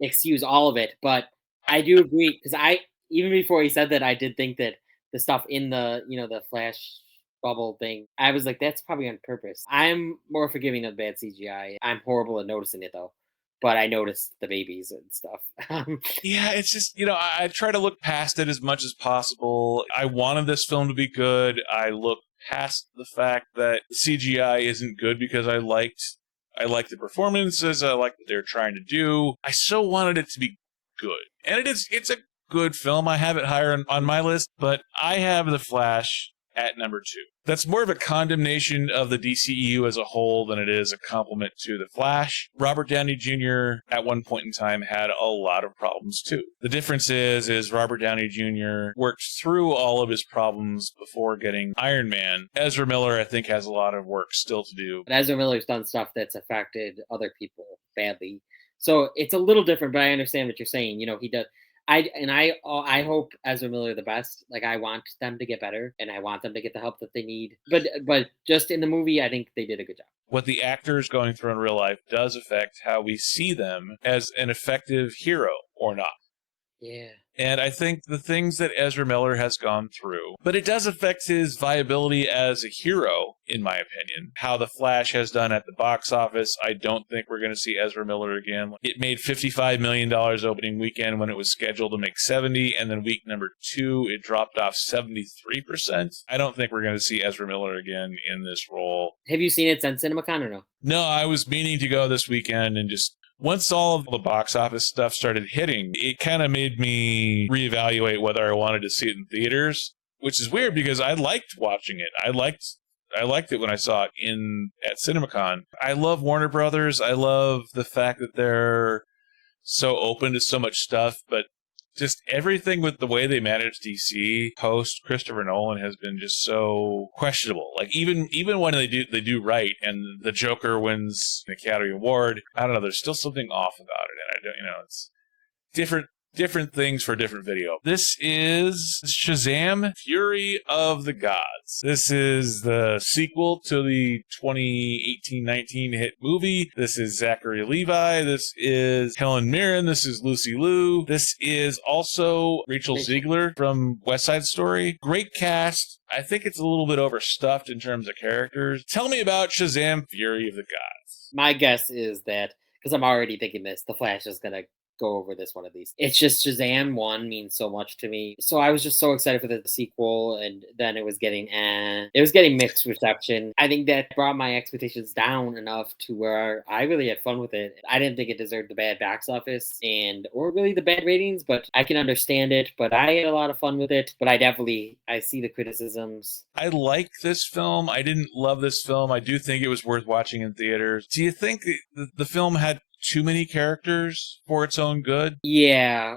excuse all of it. But I do agree because even before he said that, I did think that the stuff in the the Flash bubble thing, I was like, that's probably on purpose. I'm more forgiving of bad CGI. I'm horrible at noticing it though, but I noticed the babies and stuff. Yeah, it's just, I try to look past it as much as possible. I wanted this film to be good. I look past the fact that CGI isn't good because I liked the performances. I liked what they're trying to do. I so wanted it to be good. And it's a good film. I have it higher on my list, but I have The Flash at number 2. That's more of a condemnation of the DCEU as a whole than it is a compliment to The Flash. Robert Downey Jr. at one point in time had a lot of problems too. The difference is Robert Downey Jr. worked through all of his problems before getting Iron Man. Ezra Miller, I think, has a lot of work still to do. But Ezra Miller's done stuff that's affected other people badly. So it's a little different, but I understand what you're saying. He does. I hope Ezra Miller the best. Like, I want them to get better, and I want them to get the help that they need. But just in the movie, I think they did a good job. What the actors going through in real life does affect how we see them as an effective hero or not. Yeah. And I think the things that Ezra Miller has gone through, but it does affect his viability as a hero, in my opinion. How The Flash has done at the box office, I don't think we're going to see Ezra Miller again. It made $55 million opening weekend when it was scheduled to make 70, and then week number 2, it dropped off 73%. I don't think we're going to see Ezra Miller again in this role. Have you seen it since CinemaCon or no? No, I was meaning to go this weekend and just... Once all of the box office stuff started hitting, it kind of made me reevaluate whether I wanted to see it in theaters. which is weird because I liked watching it. I liked it when I saw it at CinemaCon. I love Warner Brothers. I love the fact that they're so open to so much stuff, but just everything with the way they manage DC post Christopher Nolan has been just so questionable. Like even when they do right and the Joker wins the Academy Award, I don't know, there's still something off about it, and I don't, it's different things for a different video. This is Shazam! Fury of the Gods. This is the sequel to the 2018-19 hit movie. This is Zachary Levi. This is Helen Mirren. This is Lucy Liu. This is also Rachel Ziegler from West Side Story. Great cast. I think it's a little bit overstuffed in terms of characters. Tell me about Shazam! Fury of the Gods. My guess is that, because I'm already thinking this, The Flash is going to go over this one of these. It's just Shazam 1 means so much to me. So I was just so excited for the sequel, and then it was getting mixed reception. I think that brought my expectations down enough to where I really had fun with it. I didn't think it deserved the bad box office or really the bad ratings, but I can understand it. But I had a lot of fun with it. But I see the criticisms. I like this film. I didn't love this film. I do think it was worth watching in theaters. Do you think the film had too many characters for its own good? Yeah,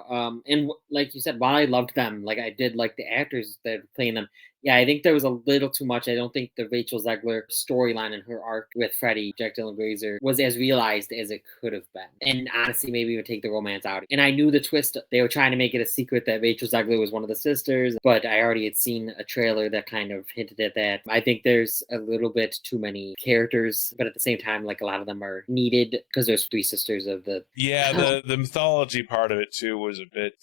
like you said, while I loved them, like I did like the actors that were playing them. Yeah, I think there was a little too much. I don't think the Rachel Zegler storyline and her arc with Freddy, Jack Dylan Grazer, was as realized as it could have been. And honestly, maybe it would take the romance out. And I knew the twist. They were trying to make it a secret that Rachel Zegler was one of the sisters, but I already had seen a trailer that kind of hinted at that. I think there's a little bit too many characters, but at the same time, like a lot of them are needed because there's 3 sisters of the... Yeah, the mythology part of it too was a bit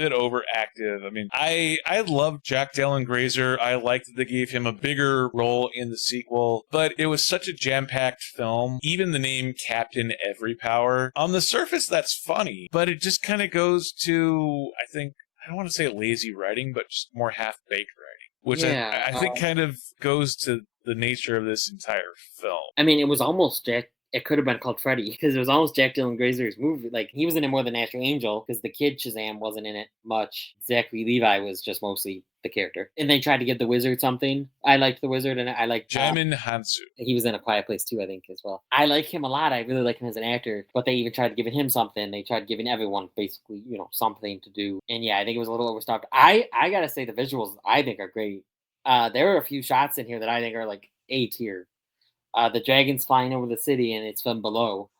overactive. I mean, I love Jack Dylan Grazer. I liked that they gave him a bigger role in the sequel, but it was such a jam-packed film. Even the name Captain Everypower, on the surface, that's funny, but it just kind of goes to, I don't want to say lazy writing, but just more half-baked writing, which I think kind of goes to the nature of this entire film. I mean, it was almost it could have been called Freddy because it was almost Jack Dylan Grazer's movie. Like, he was in it more than Astro Angel because the kid Shazam wasn't in it much. Zachary Levi was just mostly the character. And they tried to give the wizard something. I liked the wizard, and I liked Jaimin Hansu. He was in A Quiet Place too, I think, as well. I like him a lot. I really like him as an actor. But they even tried giving him something. They tried giving everyone basically, something to do. And yeah, I think it was a little overstuffed. I gotta say the visuals I think are great. There are a few shots in here that I think are like A tier. The dragons flying over the city and it's from below.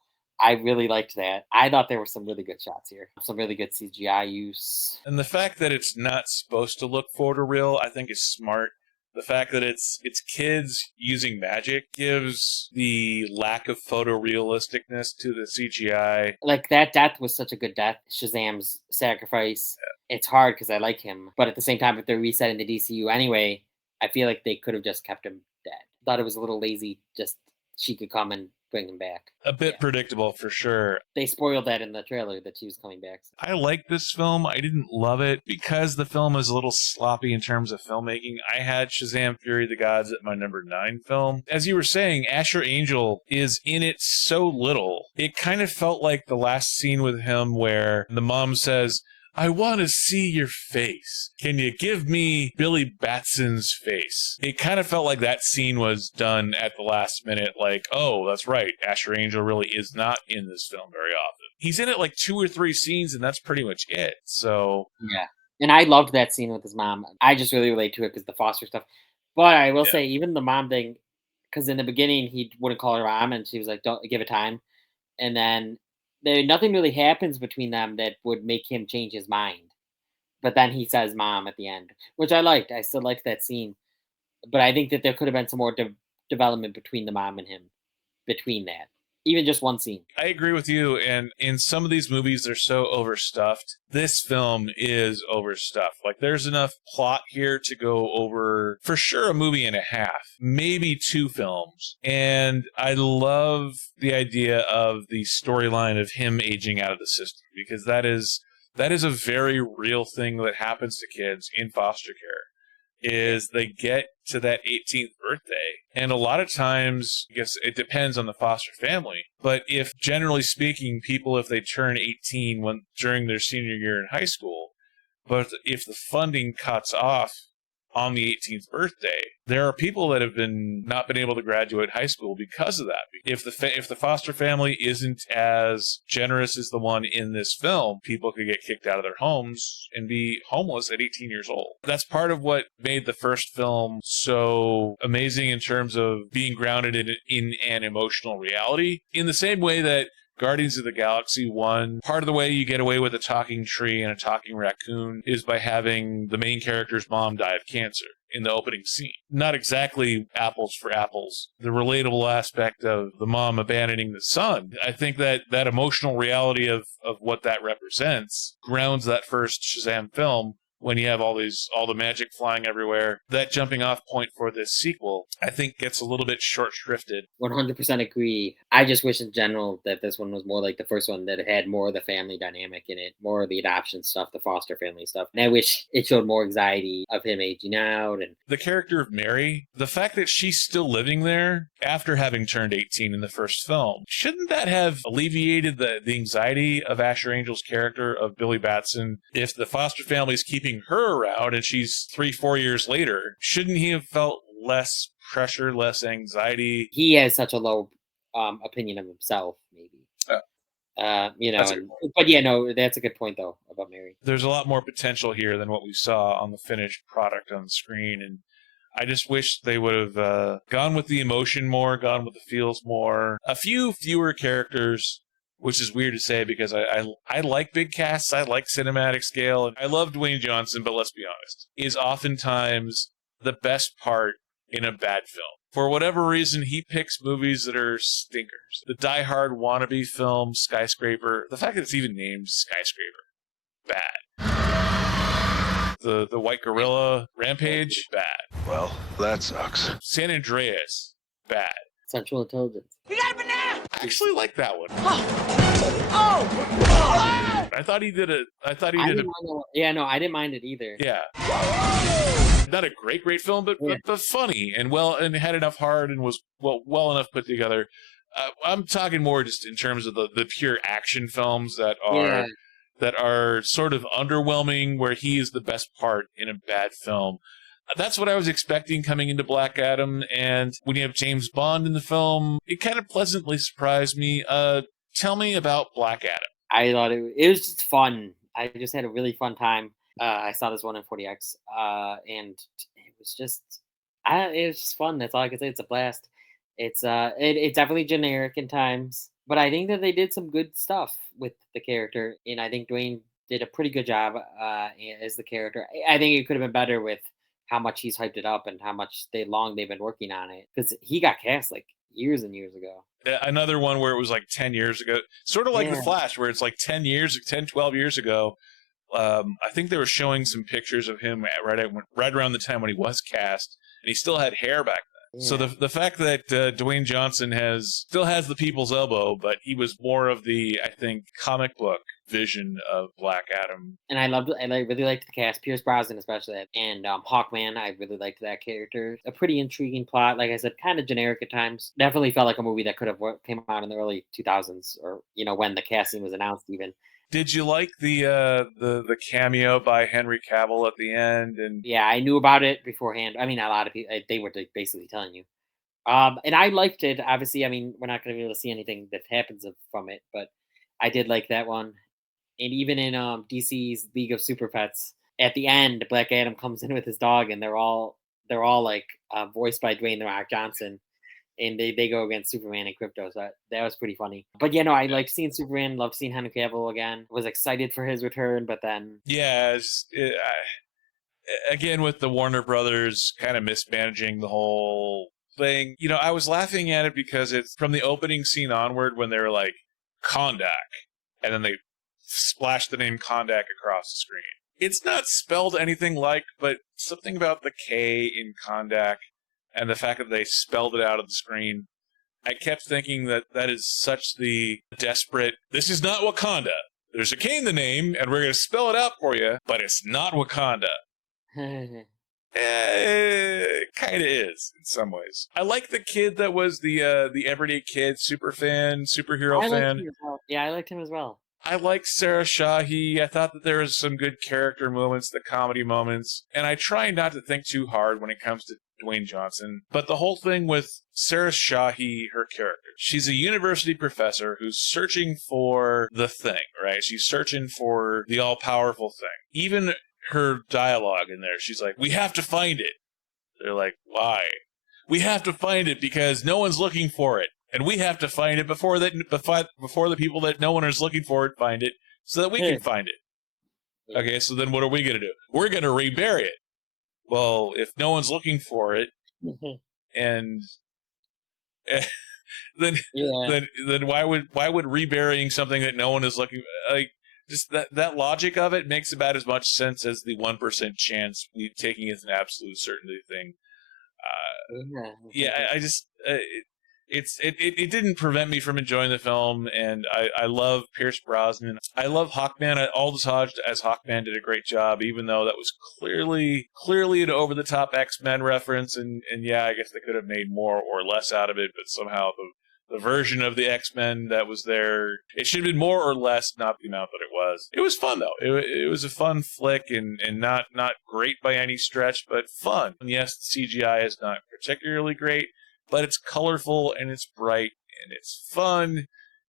I really liked that. I thought there were some really good shots here. Some really good CGI use. And the fact that it's not supposed to look photoreal, I think is smart. The fact that it's kids using magic gives the lack of photorealisticness to the CGI. Like, that death was such a good death. Shazam's sacrifice. Yeah. It's hard because I like him. But at the same time, if they're resetting the DCU anyway, I feel like they could have just kept him dead. Thought it was a little lazy, just she could come and bring him back. A bit predictable for sure. They spoiled that in the trailer that she was coming back. So. I like this film. I didn't love it because the film is a little sloppy in terms of filmmaking. I had Shazam! Fury of the Gods at my number 9 film. As you were saying, Asher Angel is in it so little. It kind of felt like the last scene with him where the mom says, "I want to see your face. Can you give me Billy Batson's face?" It kind of felt like that scene was done at the last minute. Like, oh, that's right. Asher Angel really is not in this film very often. He's in it like 2 or 3 scenes, and that's pretty much it. So yeah. And I loved that scene with his mom. I just really relate to it because the foster stuff. But I will say, even the mom thing, because in the beginning, he wouldn't call her mom, and she was like, "Don't give it time." And then nothing really happens between them that would make him change his mind. But then he says mom at the end, which I liked. I still liked that scene. But I think that there could have been some more development between the mom and him. Between that. Even just one scene. I agree with you. And in some of these movies, they're so overstuffed. This film is overstuffed. Like, there's enough plot here to go over, for sure, a movie and a half, maybe 2 films. And I love the idea of the storyline of him aging out of the system, because that is a very real thing that happens to kids in foster care. Is they get to that 18th birthday, and a lot of times, I guess it depends on the foster family, but if, generally speaking, people, if they turn 18 during their senior year in high school, but if the funding cuts off on the 18th birthday. There are people that have not been able to graduate high school because of that. If the foster family isn't as generous as the one in this film, people could get kicked out of their homes and be homeless at 18 years old. That's part of what made the first film so amazing in terms of being grounded in an emotional reality. In the same way that Guardians of the Galaxy 1, part of the way you get away with a talking tree and a talking raccoon is by having the main character's mom die of cancer in the opening scene. Not exactly apples for apples. The relatable aspect of the mom abandoning the son, I think that emotional reality of what that represents grounds that first Shazam film. When you have all the magic flying everywhere, that jumping off point for this sequel, I think gets a little bit short shrifted. 100% agree. I just wish in general that this one was more like the first one, that it had more of the family dynamic in it, more of the adoption stuff, the foster family stuff. And I wish it showed more anxiety of him aging out. And the character of Mary, the fact that she's still living there after having turned 18 in the first film, shouldn't that have alleviated the anxiety of Asher Angel's character of Billy Batson? If the foster family's keeping her around and she's 3-4 years later, shouldn't he have felt less pressure, less anxiety? he has such a low opinion of himself, maybe. But yeah, no, that's a good point though about Mary. There's a lot more potential here than what we saw on the finished product on the screen, and I just wish they would have gone with the emotion more, gone with the feels more. A few fewer characters, which is weird to say because I like big casts, I like cinematic scale, and I love Dwayne Johnson, but let's be honest, is oftentimes the best part in a bad film. For whatever reason, he picks movies that are stinkers. The Die Hard wannabe film, Skyscraper, the fact that it's even named Skyscraper, bad. The White Gorilla, Rampage, bad. Well, that sucks. San Andreas, bad. Central Intelligence. You got a banana! I actually like that one. Oh! I thought he did a. I didn't mind it either. Yeah. Not a great film, but funny and had enough heart and was well enough put together. I'm talking more just in terms of the pure action films that are sort of underwhelming, where he is the best part in a bad film. That's what I was expecting coming into Black Adam, and when you have James Bond in the film, it kind of pleasantly surprised me. Tell me about Black Adam. I thought it was just fun. I just had a really fun time. I saw this one in 40X, and it was just fun. That's all I can say. It's a blast. It's definitely generic in times, but I think that they did some good stuff with the character, and I think Dwayne did a pretty good job as the character. I think it could have been better with how much he's hyped it up and how much they've been working on it, because he got cast like years and years ago. Another one where it was like 10 years ago, sort of like The Flash, where it's like 10, 12 years ago. I think they were showing some pictures of him right around the time when he was cast, and he still had hair back then. Yeah. So the fact that Dwayne Johnson still has the people's elbow, but he was more of the, I think, comic book vision of Black Adam. And I really liked the cast, Pierce Brosnan especially, and Hawkman. I really liked that character. A pretty intriguing plot, like I said, kind of generic at times. Definitely felt like a movie that could have came out in the early 2000s, or when the casting was announced even. Did you like the cameo by Henry Cavill at the end? And yeah, I knew about it beforehand. I mean, a lot of people, they were basically telling you. And I liked it. Obviously, I mean, we're not going to be able to see anything that happens from it, but I did like that one. And even in DC's League of Super Pets, at the end, Black Adam comes in with his dog, and they're all like voiced by Dwayne "The Rock" Johnson. And they go against Superman and Krypto, so that was pretty funny. But I liked seeing Superman, loved seeing Henry Cavill again. Was excited for his return, but then again with the Warner Brothers kind of mismanaging the whole thing. I was laughing at it because it's from the opening scene onward when they were like Kondak, and then they splashed the name Kondak across the screen. It's not spelled anything like, but something about the K in Kondak. And the fact that they spelled it out of the screen, I kept thinking that is such the desperate, this is not Wakanda. There's a K in the name, and we're going to spell it out for you, but it's not Wakanda. It kind of is, in some ways. I like the kid that was the everyday kid, superhero fan. Yeah, I liked him as well. I like Sarah Shahi. I thought that there was some good character moments, the comedy moments, and I try not to think too hard when it comes to Dwayne Johnson. But the whole thing with Sarah Shahi, her character, she's a university professor who's searching for the thing, right? She's searching for the all-powerful thing. Even her dialogue in there, she's like, we have to find it. They're like, why? We have to find it because no one's looking for it. And we have to find it before the people that no one is looking for it find it so that we can find it. Okay, so then what are we going to do? We're going to rebury it. Well, if no one's looking for it, and then why would reburying something that no one is looking, like, just that logic of it makes about as much sense as the 1% chance we taking as an absolute certainty thing. I just it didn't prevent me from enjoying the film, and I love Pierce Brosnan. I love Hawkman. Aldous Hodge as Hawkman did a great job, even though that was clearly an over-the-top X-Men reference, and yeah, I guess they could have made more or less out of it, but somehow the version of the X-Men that was there, it should have been more or less, not the amount that it was. It was fun, though. It was a fun flick, and not great by any stretch, but fun. And yes, the CGI is not particularly great, but it's colorful, and it's bright, and it's fun,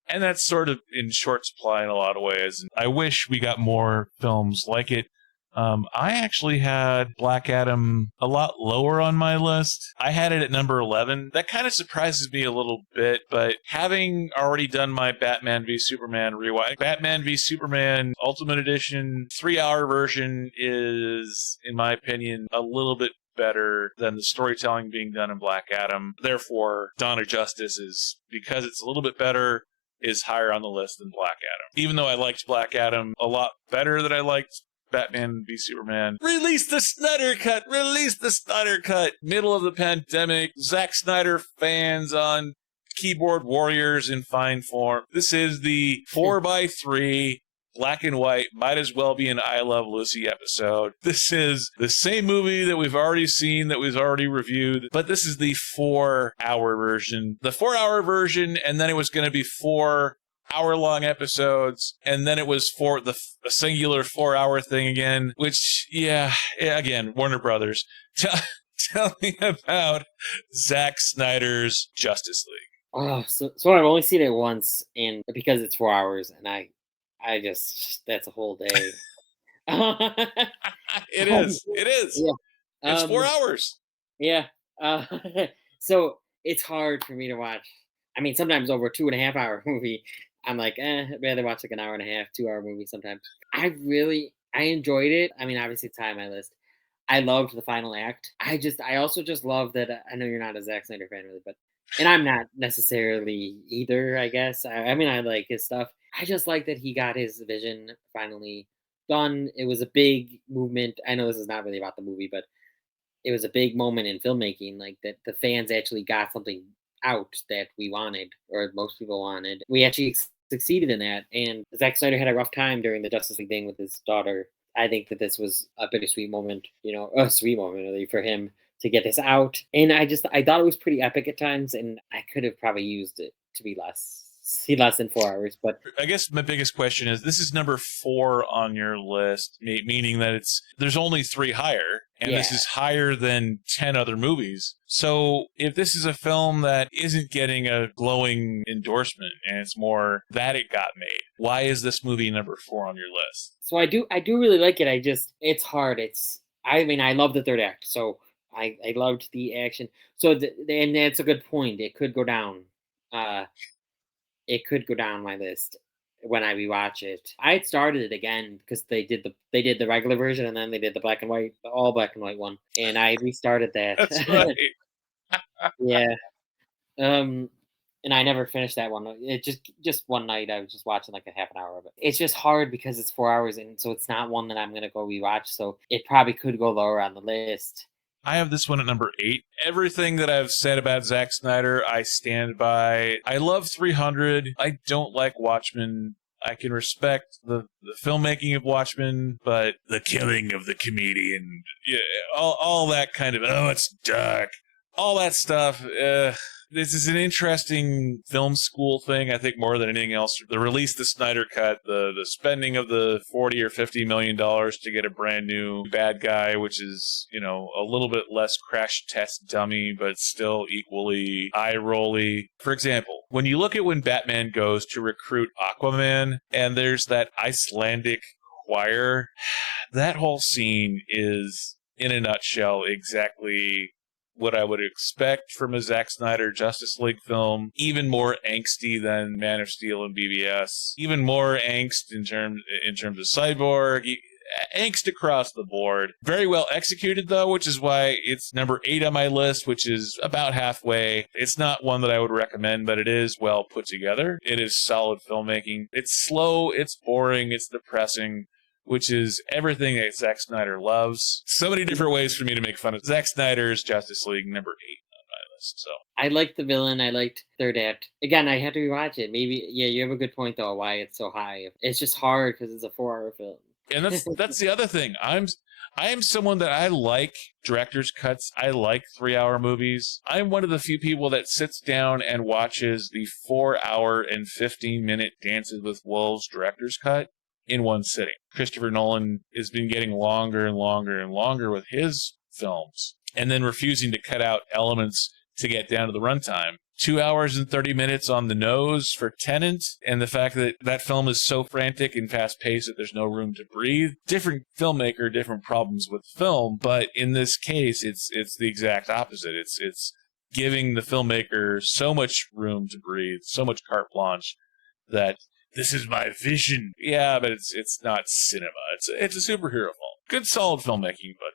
and that's sort of in short supply in a lot of ways. I wish we got more films like it. I actually had Black Adam a lot lower on my list. I had it at number 11. That kind of surprises me a little bit, but having already done my Batman v Superman rewatch, Batman v Superman Ultimate Edition 3-hour version is, in my opinion, a little bit better than the storytelling being done in Black Adam. Therefore, Dawn of Justice is, because it's a little bit better, is higher on the list than Black Adam. Even though I liked Black Adam a lot better than I liked Batman v Superman. Release the Snyder Cut! Release the Snyder Cut! Middle of the pandemic, Zack Snyder fans on keyboard warriors in fine form. This is the 4x3 black and white, might as well be an I Love Lucy episode. This is the same movie that we've already seen, that we've already reviewed, but this is the 4-hour version. The 4-hour version, and then it was going to be 4-hour-long episodes, and then it was for the singular 4-hour thing again, which, yeah, again, Warner Brothers. Tell me about Zack Snyder's Justice League. Oh, so I've only seen it once, and because it's 4 hours, and I just, that's a whole day. It is. Yeah. It's 4 hours. Yeah. So it's hard for me to watch. I mean, sometimes over a 2.5-hour movie, I'm like, I'd rather watch like an hour and a half, 2-hour movie sometimes. I enjoyed it. I mean, obviously it's high on my list. I loved the final act. I also just love that. I know you're not a Zack Snyder fan really, and I'm not necessarily either, I guess. I mean, I like his stuff. I just like that he got his vision finally done. It was a big movement. I know this is not really about the movie, but it was a big moment in filmmaking, like that the fans actually got something out that we wanted, or most people wanted. We actually succeeded in that. And Zack Snyder had a rough time during the Justice League thing with his daughter. I think that this was a bittersweet moment, a sweet moment really for him to get this out. And I thought it was pretty epic at times, and I could have probably used it to be less than 4 hours. But I guess my biggest question is, this is number 4 on your list, meaning that there's only 3 higher, and this is higher than 10 other movies. So if this is a film that isn't getting a glowing endorsement, and it's more that it got made, why is this movie number 4 on your list? So I do really like it. It's hard. I mean, I love the third act, so I loved the action. So and that's a good point. It could go down. It could go down my list when I rewatch it. I had started it again because they did the regular version, and then they did the all black and white one, and I restarted that. That's right. Yeah. And I never finished that one. It just one night I was just watching like a half an hour of it. It's just hard because it's 4 hours, and so it's not one that I'm gonna go rewatch. So it probably could go lower on the list. I have this one at number 8. Everything that I've said about Zack Snyder, I stand by. I love 300. I don't like Watchmen. I can respect the filmmaking of Watchmen, but the killing of the comedian, all that kind of, it's dark, all that stuff, This is an interesting film school thing, I think, more than anything else. The release, the Snyder cut, the spending of the $40 or $50 million to get a brand new bad guy, which is, a little bit less crash test dummy, but still equally eye-rolly. For example, when you look at when Batman goes to recruit Aquaman, and there's that Icelandic choir, that whole scene is, in a nutshell, exactly what I would expect from a Zack Snyder Justice League film. Even more angsty than Man of Steel and BVS. Even more angst in terms of Cyborg. Angst across the board. Very well executed, though, which is why it's number 8 on my list, which is about halfway. It's not one that I would recommend, but it is well put together. It is solid filmmaking. It's slow, it's boring, it's depressing, which is everything that Zack Snyder loves. So many different ways for me to make fun of Zack Snyder's Justice League, number 8 on my list. So I liked the villain. I liked third act. Again, I had to rewatch it. Maybe, yeah, you have a good point, though, why it's so high. It's just hard because it's a 4-hour film. And that's the other thing. I am someone that I like director's cuts. I like 3-hour movies. I'm one of the few people that sits down and watches the 4-hour and 15-minute Dances with Wolves director's cut in one sitting. Christopher Nolan has been getting longer and longer and longer with his films, and then refusing to cut out elements to get down to the runtime. 2 hours and 30 minutes on the nose for Tenet, and the fact that that film is so frantic and fast-paced that there's no room to breathe. Different filmmaker, different problems with film, but in this case, it's the exact opposite. It's giving the filmmaker so much room to breathe, so much carte blanche, that this is my vision. Yeah, but it's not cinema. It's a superhero film. Good, solid filmmaking, but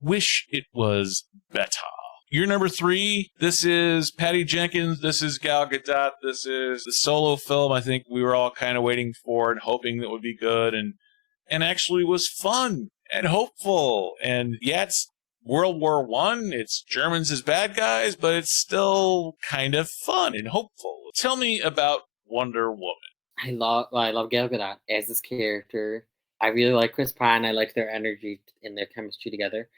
wish it was better. You're number 3. This is Patty Jenkins. This is Gal Gadot. This is the solo film I think we were all kind of waiting for and hoping that would be good, and actually was fun and hopeful. And yeah, it's World War I. It's Germans as bad guys, but it's still kind of fun and hopeful. Tell me about Wonder Woman. I love Gal Gadot as this character. I really like Chris Pine. I like their energy and their chemistry together.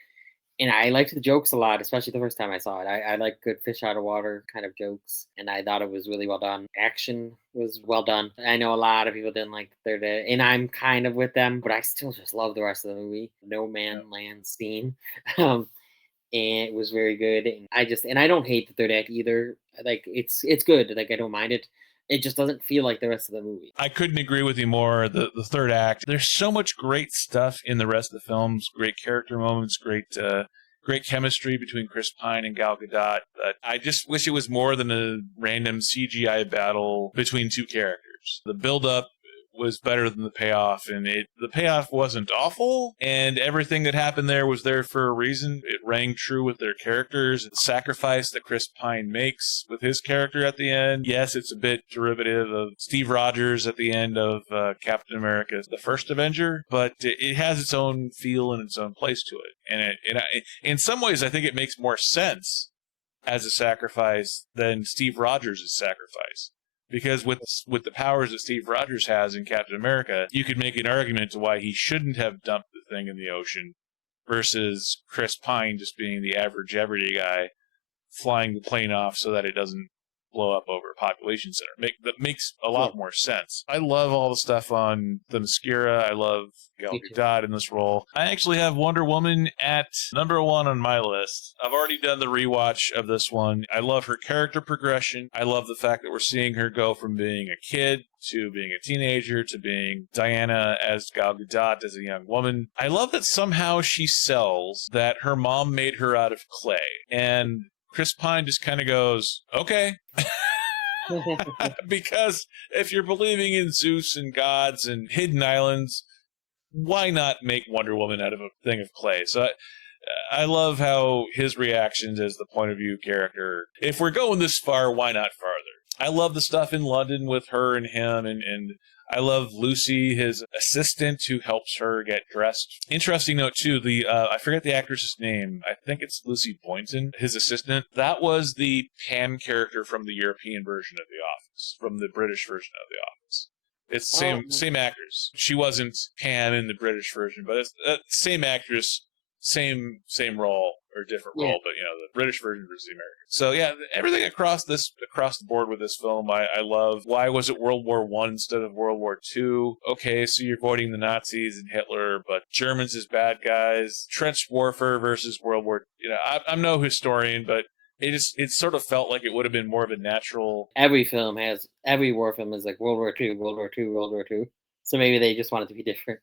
And I liked the jokes a lot, especially the first time I saw it. I like good fish out of water kind of jokes, and I thought it was really well done. Action was well done. I know a lot of people didn't like Third Act, and I'm kind of with them, but I still just love the rest of the movie. No man land scene. And it was very good. And I don't hate the third act either. Like it's good. Like I don't mind it. It just doesn't feel like the rest of the movie. I couldn't agree with you more. The third act, there's so much great stuff in the rest of the films. Great character moments, great chemistry between Chris Pine and Gal Gadot. But I just wish it was more than a random CGI battle between two characters. The build-up was better than the payoff, and the payoff wasn't awful, and everything that happened there was there for a reason. It rang true with their characters. The sacrifice that Chris Pine makes with his character at the end, yes, it's a bit derivative of Steve Rogers at the end of Captain America, the first Avenger, but it has its own feel and its own place to it. And in some ways, I think it makes more sense as a sacrifice than Steve Rogers' sacrifice. Because with the powers that Steve Rogers has in Captain America, you could make an argument to why he shouldn't have dumped the thing in the ocean versus Chris Pine just being the average everyday guy flying the plane off so that it doesn't blow up over a population center. That makes a lot more sense. I love all the stuff on the Themyscira. I love Gal Gadot in this role. I actually have Wonder Woman at number 1 on my list. I've already done the rewatch of this one. I love her character progression. I love the fact that we're seeing her go from being a kid to being a teenager to being Diana as Gal Gadot as a young woman. I love that somehow she sells that her mom made her out of clay. And Chris Pine just kind of goes, okay. Because if you're believing in Zeus and gods and hidden islands, why not make Wonder Woman out of a thing of clay? So I love how his reactions as the point of view character, if we're going this far, why not farther? I love the stuff in London with her and him, and I love Lucy, his assistant, who helps her get dressed. Interesting note, too, I forget the actress's name. I think it's Lucy Boynton, his assistant. That was the Pam character from the European version of The Office, from the British version of The Office. It's the same actress. She wasn't Pam in the British version, but it's same actress, same role. or a different Yeah. role, but the British version versus the American. So yeah, everything across the board with this film, I love. Why was it World War One instead of World War Two? Okay, so you're avoiding the Nazis and Hitler, but Germans as bad guys. Trench warfare versus World War. I'm no historian, but it sort of felt like it would have been more of a natural. Every war film is like World War II, World War II, World War II. So maybe they just want it to be different.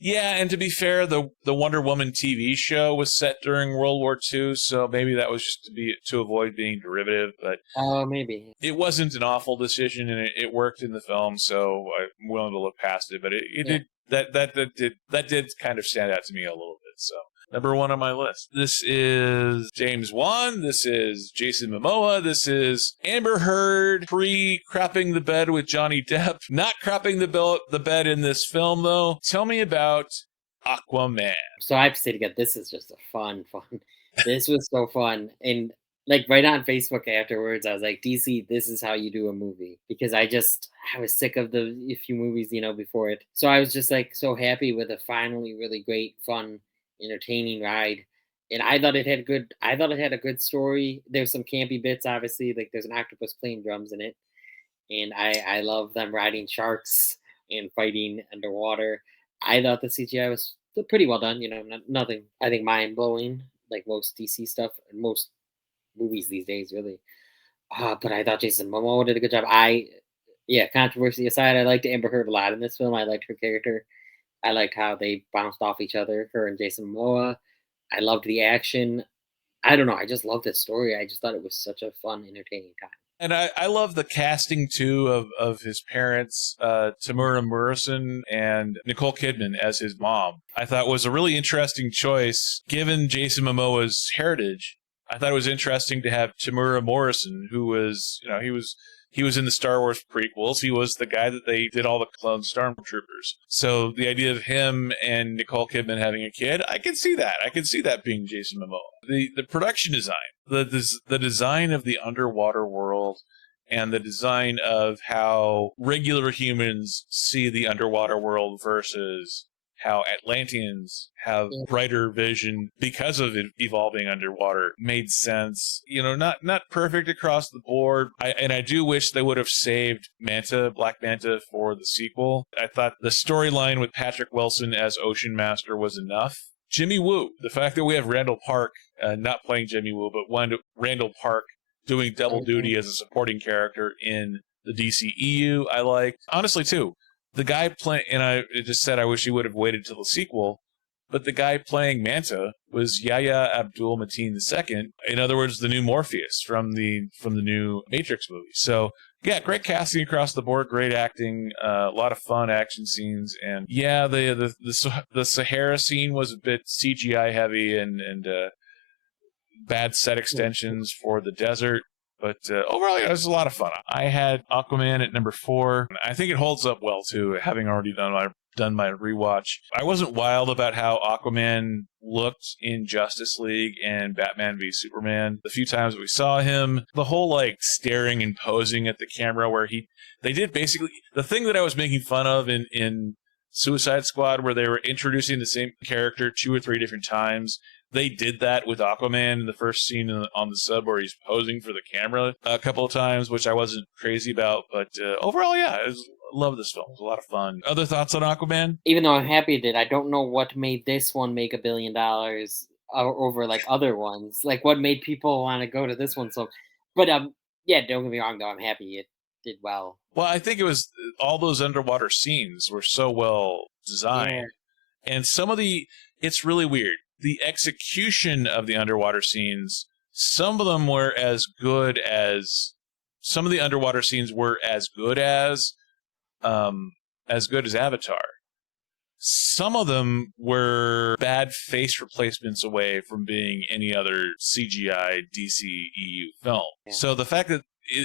Yeah, and to be fair, the Wonder Woman TV show was set during World War II, so maybe that was just to avoid being derivative. But Oh, maybe. it wasn't an awful decision, and it worked in the film, so I'm willing to look past it. But it Yeah. did that did kind of stand out to me a little bit. So number one on my list. This is James Wan. This is Jason Momoa. This is Amber Heard crapping the bed with Johnny Depp. Not crapping the bed in this film though. Tell me about Aquaman. So I have to say again, this is just a fun. This was so fun. And like right on Facebook afterwards, I was like, DC, this is how you do a movie. Because I was sick of the few movies, before it. So I was just like so happy with a finally really great, fun, entertaining ride. And I thought it had a good story. There's some campy bits, obviously, like there's an octopus playing drums in it. And I love them riding sharks and fighting underwater. I thought the CGI was pretty well done. Nothing I think mind blowing like most DC stuff and most movies these days, really. But I thought Jason Momoa did a good job. Yeah, controversy aside, I liked Amber Heard a lot in this film. I liked her character. I liked how they bounced off each other, her and Jason Momoa. I loved the action. I don't know. I just loved this story. I just thought it was such a fun, entertaining time. And I love the casting too of his parents, Tamura Morrison and Nicole Kidman as his mom. I thought was a really interesting choice given Jason Momoa's heritage. I thought it was interesting to have Tamura Morrison, who was, he was in the Star Wars prequels. He was the guy that they did all the clone stormtroopers. So the idea of him and Nicole Kidman having a kid, I can see that. I can see that being Jason Momoa. The production design, the design of the underwater world, and the design of how regular humans see the underwater world versus how Atlanteans have brighter vision because of it evolving underwater made sense. Not perfect across the board. I do wish they would have saved Black Manta for the sequel. I thought the storyline with Patrick Wilson as Ocean Master was enough. Jimmy Woo, the fact that we have Randall Park, not playing Jimmy Woo, but Randall Park doing double duty as a supporting character in the DCEU, I like. Honestly, too. The guy playing, and I just said I wish he would have waited till the sequel, but the guy playing Manta was Yahya Abdul-Mateen II. In other words, the new Morpheus from the new Matrix movie. So yeah, great casting across the board, great acting, a lot of fun action scenes, and yeah, the Sahara scene was a bit CGI heavy and bad set extensions for the desert. But overall, it was a lot of fun. I had Aquaman at number 4. I think it holds up well, too, having already done my rewatch. I wasn't wild about how Aquaman looked in Justice League and Batman v Superman. The few times we saw him, the whole, staring and posing at the camera where they did basically the thing that I was making fun of in Suicide Squad, where they were introducing the same character 2 or 3 different times. They did that with Aquaman in the first scene on the sub where he's posing for the camera a couple of times, which I wasn't crazy about. But overall, yeah, I love this film. It was a lot of fun. Other thoughts on Aquaman? Even though I'm happy it did, I don't know what made this one make $1 billion over other ones. Like what made people want to go to this one? So, but yeah, don't get me wrong though. I'm happy it did well. Well, I think it was all those underwater scenes were so well designed, and it's really weird. The execution of the underwater scenes, some of them were some of the underwater scenes were as good as Avatar. Some of them were bad face replacements away from being any other CGI DCEU film. Yeah. So the fact that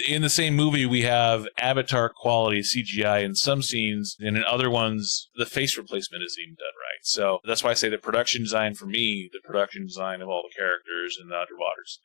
in the same movie we have Avatar quality CGI in some scenes, and in other ones the face replacement isn't even done right. So that's why I say the production design for me, the production design of all the characters and the underwaters,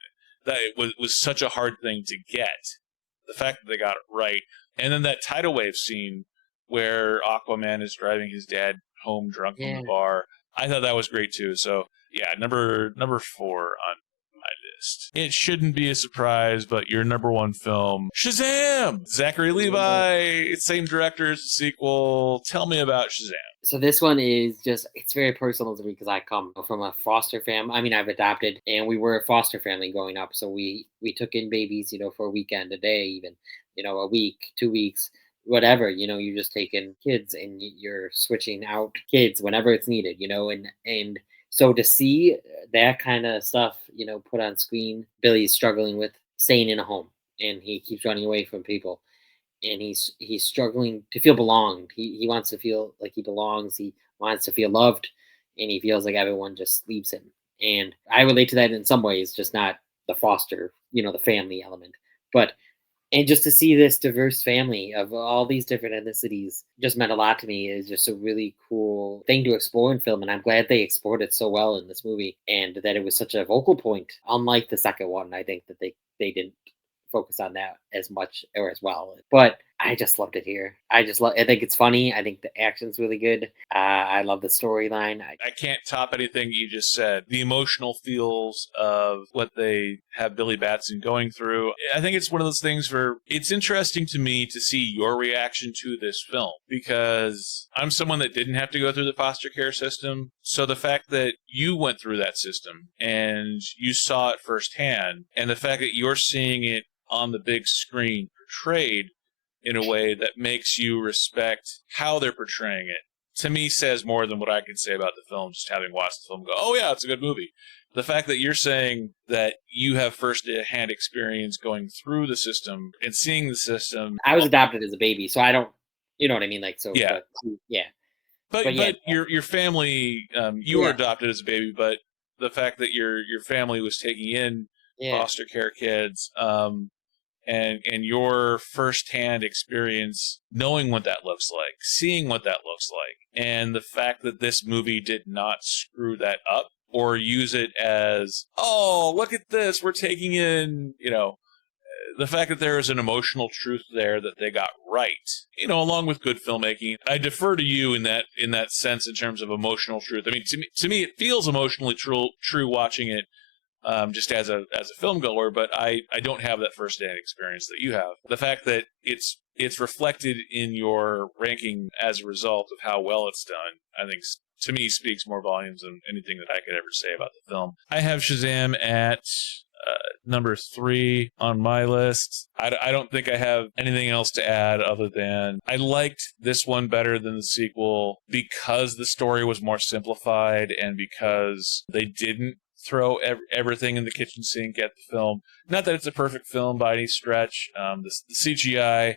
that it was such a hard thing to get. The fact that they got it right, and then that tidal wave scene where Aquaman is driving his dad home drunk from the bar, I thought that was great too. So Yeah, number 4 on my list. It shouldn't be a surprise, but your number 1 film, Shazam! Zachary Levi, same director as the sequel. Tell me about Shazam. So this one is just, it's very personal to me because I come from a foster family. I mean, I've adopted, and we were a foster family growing up. So we took in babies, for a weekend, a day, even, a week, 2 weeks, whatever. You're just taking kids and you're switching out kids whenever it's needed, and so to see that kind of stuff, put on screen, Billy's struggling with staying in a home, and he keeps running away from people, and he's struggling to feel belonged. He wants to feel like he belongs. He wants to feel loved, and he feels like everyone just leaves him. And I relate to that in some ways, just not the foster, the family element. But and just to see this diverse family of all these different ethnicities just meant a lot to me. It's just a really cool thing to explore in film, and I'm glad they explored it so well in this movie, and that it was such a vocal point. Unlike the second one, I think that they didn't focus on that as much or as well. But I just loved it here. I think it's funny. I think the action's really good. I love the storyline. I can't top anything you just said. The emotional feels of what they have Billy Batson going through. I think it's one of those things where it's interesting to me to see your reaction to this film, because I'm someone that didn't have to go through the foster care system. So the fact that you went through that system and you saw it firsthand, and the fact that you're seeing it on the big screen portrayed in a way that makes you respect how they're portraying it, to me says more than what I can say about the film, just having watched the film and go, oh yeah, it's a good movie. The fact that you're saying that you have first-hand experience going through the system and seeing the system. I was adopted as a baby, so I don't, you know what I mean? Like, so, Yeah. Yeah. But yeah. your family, you were adopted as a baby, but the fact that your family was taking in foster care kids, and your firsthand experience knowing what that looks like, seeing what that looks like, and the fact that this movie did not screw that up or use it as, oh, look at this, we're taking in, the fact that there is an emotional truth there that they got right, along with good filmmaking. I defer to you in that sense in terms of emotional truth. I mean, to me, it feels emotionally true watching it, just as a film goer, but I don't have that first-hand experience that you have. The fact that it's reflected in your ranking as a result of how well it's done, I think, to me, speaks more volumes than anything that I could ever say about the film. I have Shazam at number 3 on my list. I don't think I have anything else to add other than I liked this one better than the sequel because the story was more simplified and because they didn't throw everything in the kitchen sink at the film. Not that it's a perfect film by any stretch. The CGI,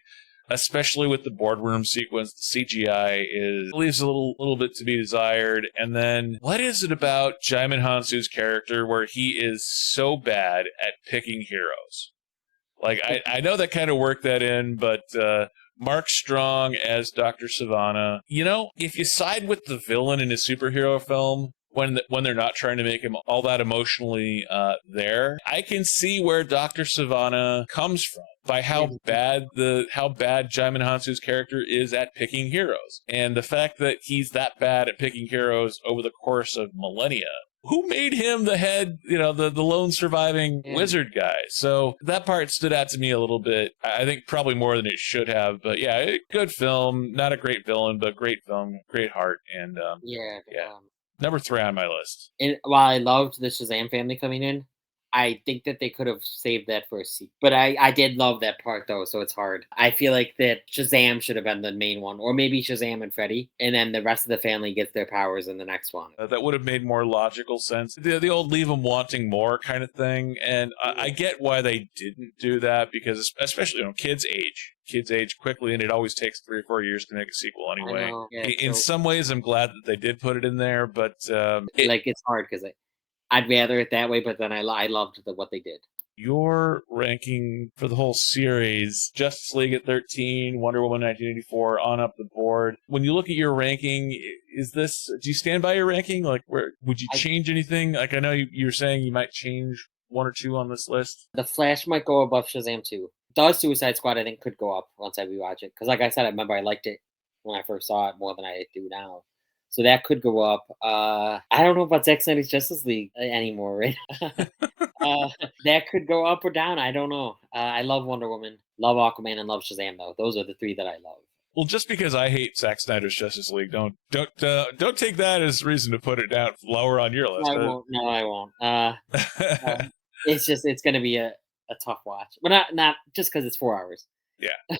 especially with the boardroom sequence, the CGI leaves a little bit to be desired. And then, what is it about Djimon Hounsou's character where he is so bad at picking heroes? Like, I know that kind of worked that in, but Mark Strong as Dr. Sivana, if you side with the villain in a superhero film, when they're not trying to make him all that emotionally there, I can see where Dr. Sivana comes from by how bad Djimon Hounsou's character is at picking heroes. And the fact that he's that bad at picking heroes over the course of millennia. Who made him the head, the lone surviving wizard guy? So that part stood out to me a little bit. I think probably more than it should have. But yeah, good film. Not a great villain, but great film, great heart. And number 3 on my list. And while I loved the Shazam family coming in, I think that they could have saved that for a sequel. But I did love that part, though, so it's hard. I feel like that Shazam should have been the main one, or maybe Shazam and Freddy, and then the rest of the family gets their powers in the next one. That would have made more logical sense. The old leave them wanting more kind of thing, and I get why they didn't do that, because especially, kids age quickly, and it always takes 3 or 4 years to make a sequel anyway. In some ways, I'm glad that they did put it in there, but it's hard because I'd rather it that way, but then I loved what they did. Your ranking for the whole series, Justice League at 13, Wonder Woman 1984, on up the board. When you look at your ranking, do you stand by your ranking? Like, where would you change anything? Like, I know you're saying you might change 1 or 2 on this list. The Flash might go above Shazam 2. The Suicide Squad, I think, could go up once I rewatch it. Because like I said, I remember I liked it when I first saw it more than I do now. So that could go up. I don't know about Zack Snyder's Justice League anymore, right? uh, that could go up or down. I don't know. I love Wonder Woman, love Aquaman, and love Shazam. Though those are the three that I love. Well, just because I hate Zack Snyder's Justice League, don't take that as reason to put it down lower on your No, list. I won't. No, I won't. It's gonna be a tough watch, but not just because it's 4 hours. Yeah.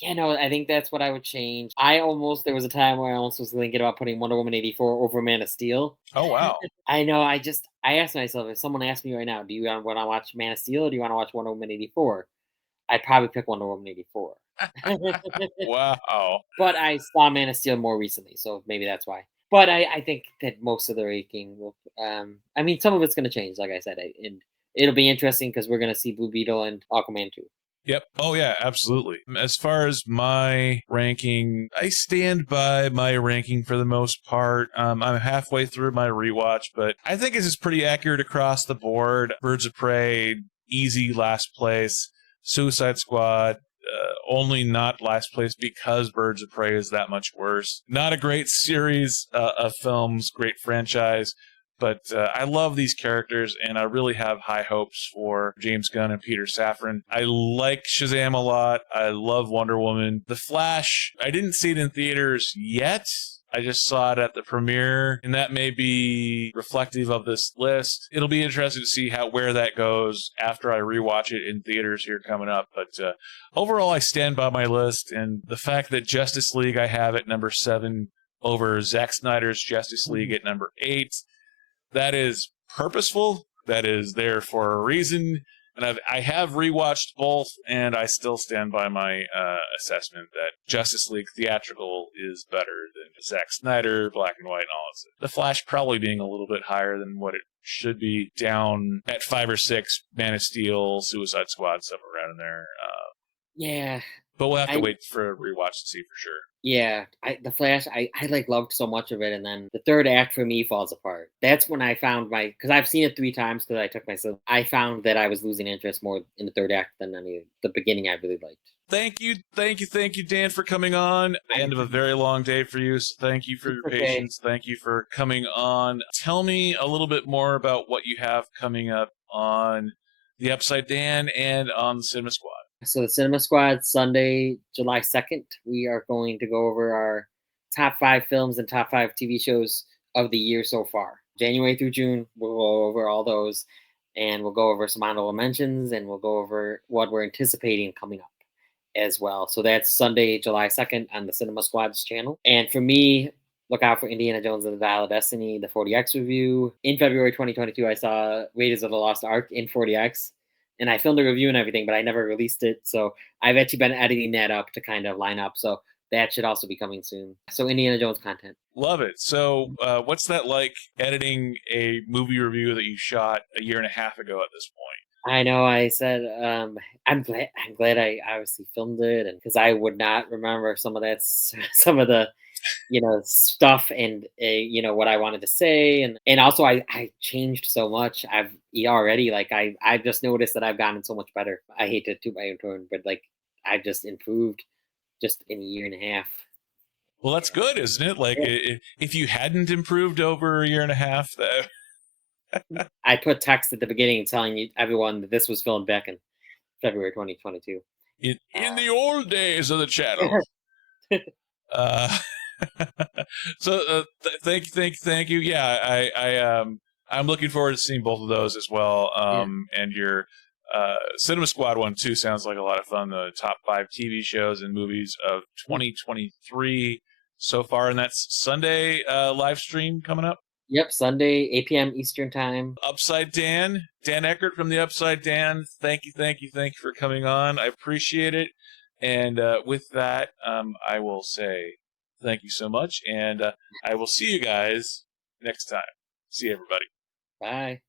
Yeah, no, I think that's what I would change. There was a time where I almost was thinking about putting Wonder Woman 84 over Man of Steel. Oh wow. I know. I asked myself, if someone asked me right now, do you want to watch Man of Steel or do you want to watch Wonder Woman 84? I'd probably pick Wonder Woman 84. Wow. But I saw Man of Steel more recently, so maybe that's why. But I think that most of the ranking will. I mean, some of it's going to change, like I said, and it'll be interesting because we're going to see Blue Beetle and Aquaman too. Yep. Oh, yeah, absolutely. As far as my ranking, I stand by my ranking for the most part. I'm halfway through my rewatch, but I think this is pretty accurate across the board. Birds of Prey, easy last place. Suicide Squad, only not last place because Birds of Prey is that much worse. Not a great series of films, great franchise. But I love these characters, and I really have high hopes for James Gunn and Peter Safran. I like Shazam a lot. I love Wonder Woman. The Flash, I didn't see it in theaters yet. I just saw it at the premiere, and that may be reflective of this list. It'll be interesting to see where that goes after I rewatch it in theaters here coming up. But overall, I stand by my list, and the fact that Justice League I have at number 7 over Zack Snyder's Justice League at number 8. That is purposeful. That is there for a reason. And I have rewatched both, and I still stand by my assessment that Justice League theatrical is better than Zack Snyder, black and white, and all of it. The Flash probably being a little bit higher than what it should be, down at 5 or 6. Man of Steel, Suicide Squad, stuff around in there. Yeah, But we'll have to wait for a rewatch to see for sure. yeah. The Flash, I like loved so much of it, and then the third act for me falls apart. That's when I found because I've seen it 3 times because I took myself. I found that I was losing interest more in the third act than the beginning. I really liked. Thank you, Dan, for coming on. End of a very long day for you, so thank you for your patience. Thank you for coming on. Tell me a little bit more about what you have coming up on the Upside Dan and on the Cinema Squad. So the Cinema Squad, Sunday, July 2nd, we are going to go over our top 5 films and top 5 TV shows of the year so far. January through June, we'll go over all those, and we'll go over some honorable mentions, and we'll go over what we're anticipating coming up as well. So that's Sunday, July 2nd on the Cinema Squad's channel. And for me, look out for Indiana Jones and the Dial of Destiny, the 40X review. In February 2022, I saw Raiders of the Lost Ark in 40X. And I filmed a review and everything, but I never released it. So I've actually been editing that up to kind of line up. So that should also be coming soon. So Indiana Jones content. Love it. So what's that like, editing a movie review that you shot a year and a half ago at this point? I know. I said I'm glad I obviously filmed it, and because I would not remember some of some of the stuff and what I wanted to say, and also I changed so much. I've already I've just noticed that I've gotten so much better. I hate to toot my own horn, but I've just improved just in a year and a half. Well, that's good, isn't it? Like, if you hadn't improved over a year and a half, I put text at the beginning telling everyone that this was filmed back in February 2022. In the old days of the channel. uh, so thank you. Yeah, I'm looking forward to seeing both of those as well. And your Cinema Squad one too sounds like a lot of fun. The top 5 TV shows and movies of 2023 so far, and that's Sunday live stream coming up. Yep, Sunday, 8 p.m. Eastern Time. Upside Dan Eckert from the Upside Dan. Thank you for coming on. I appreciate it. And with that, I will say thank you so much, and I will see you guys next time. See you, everybody. Bye.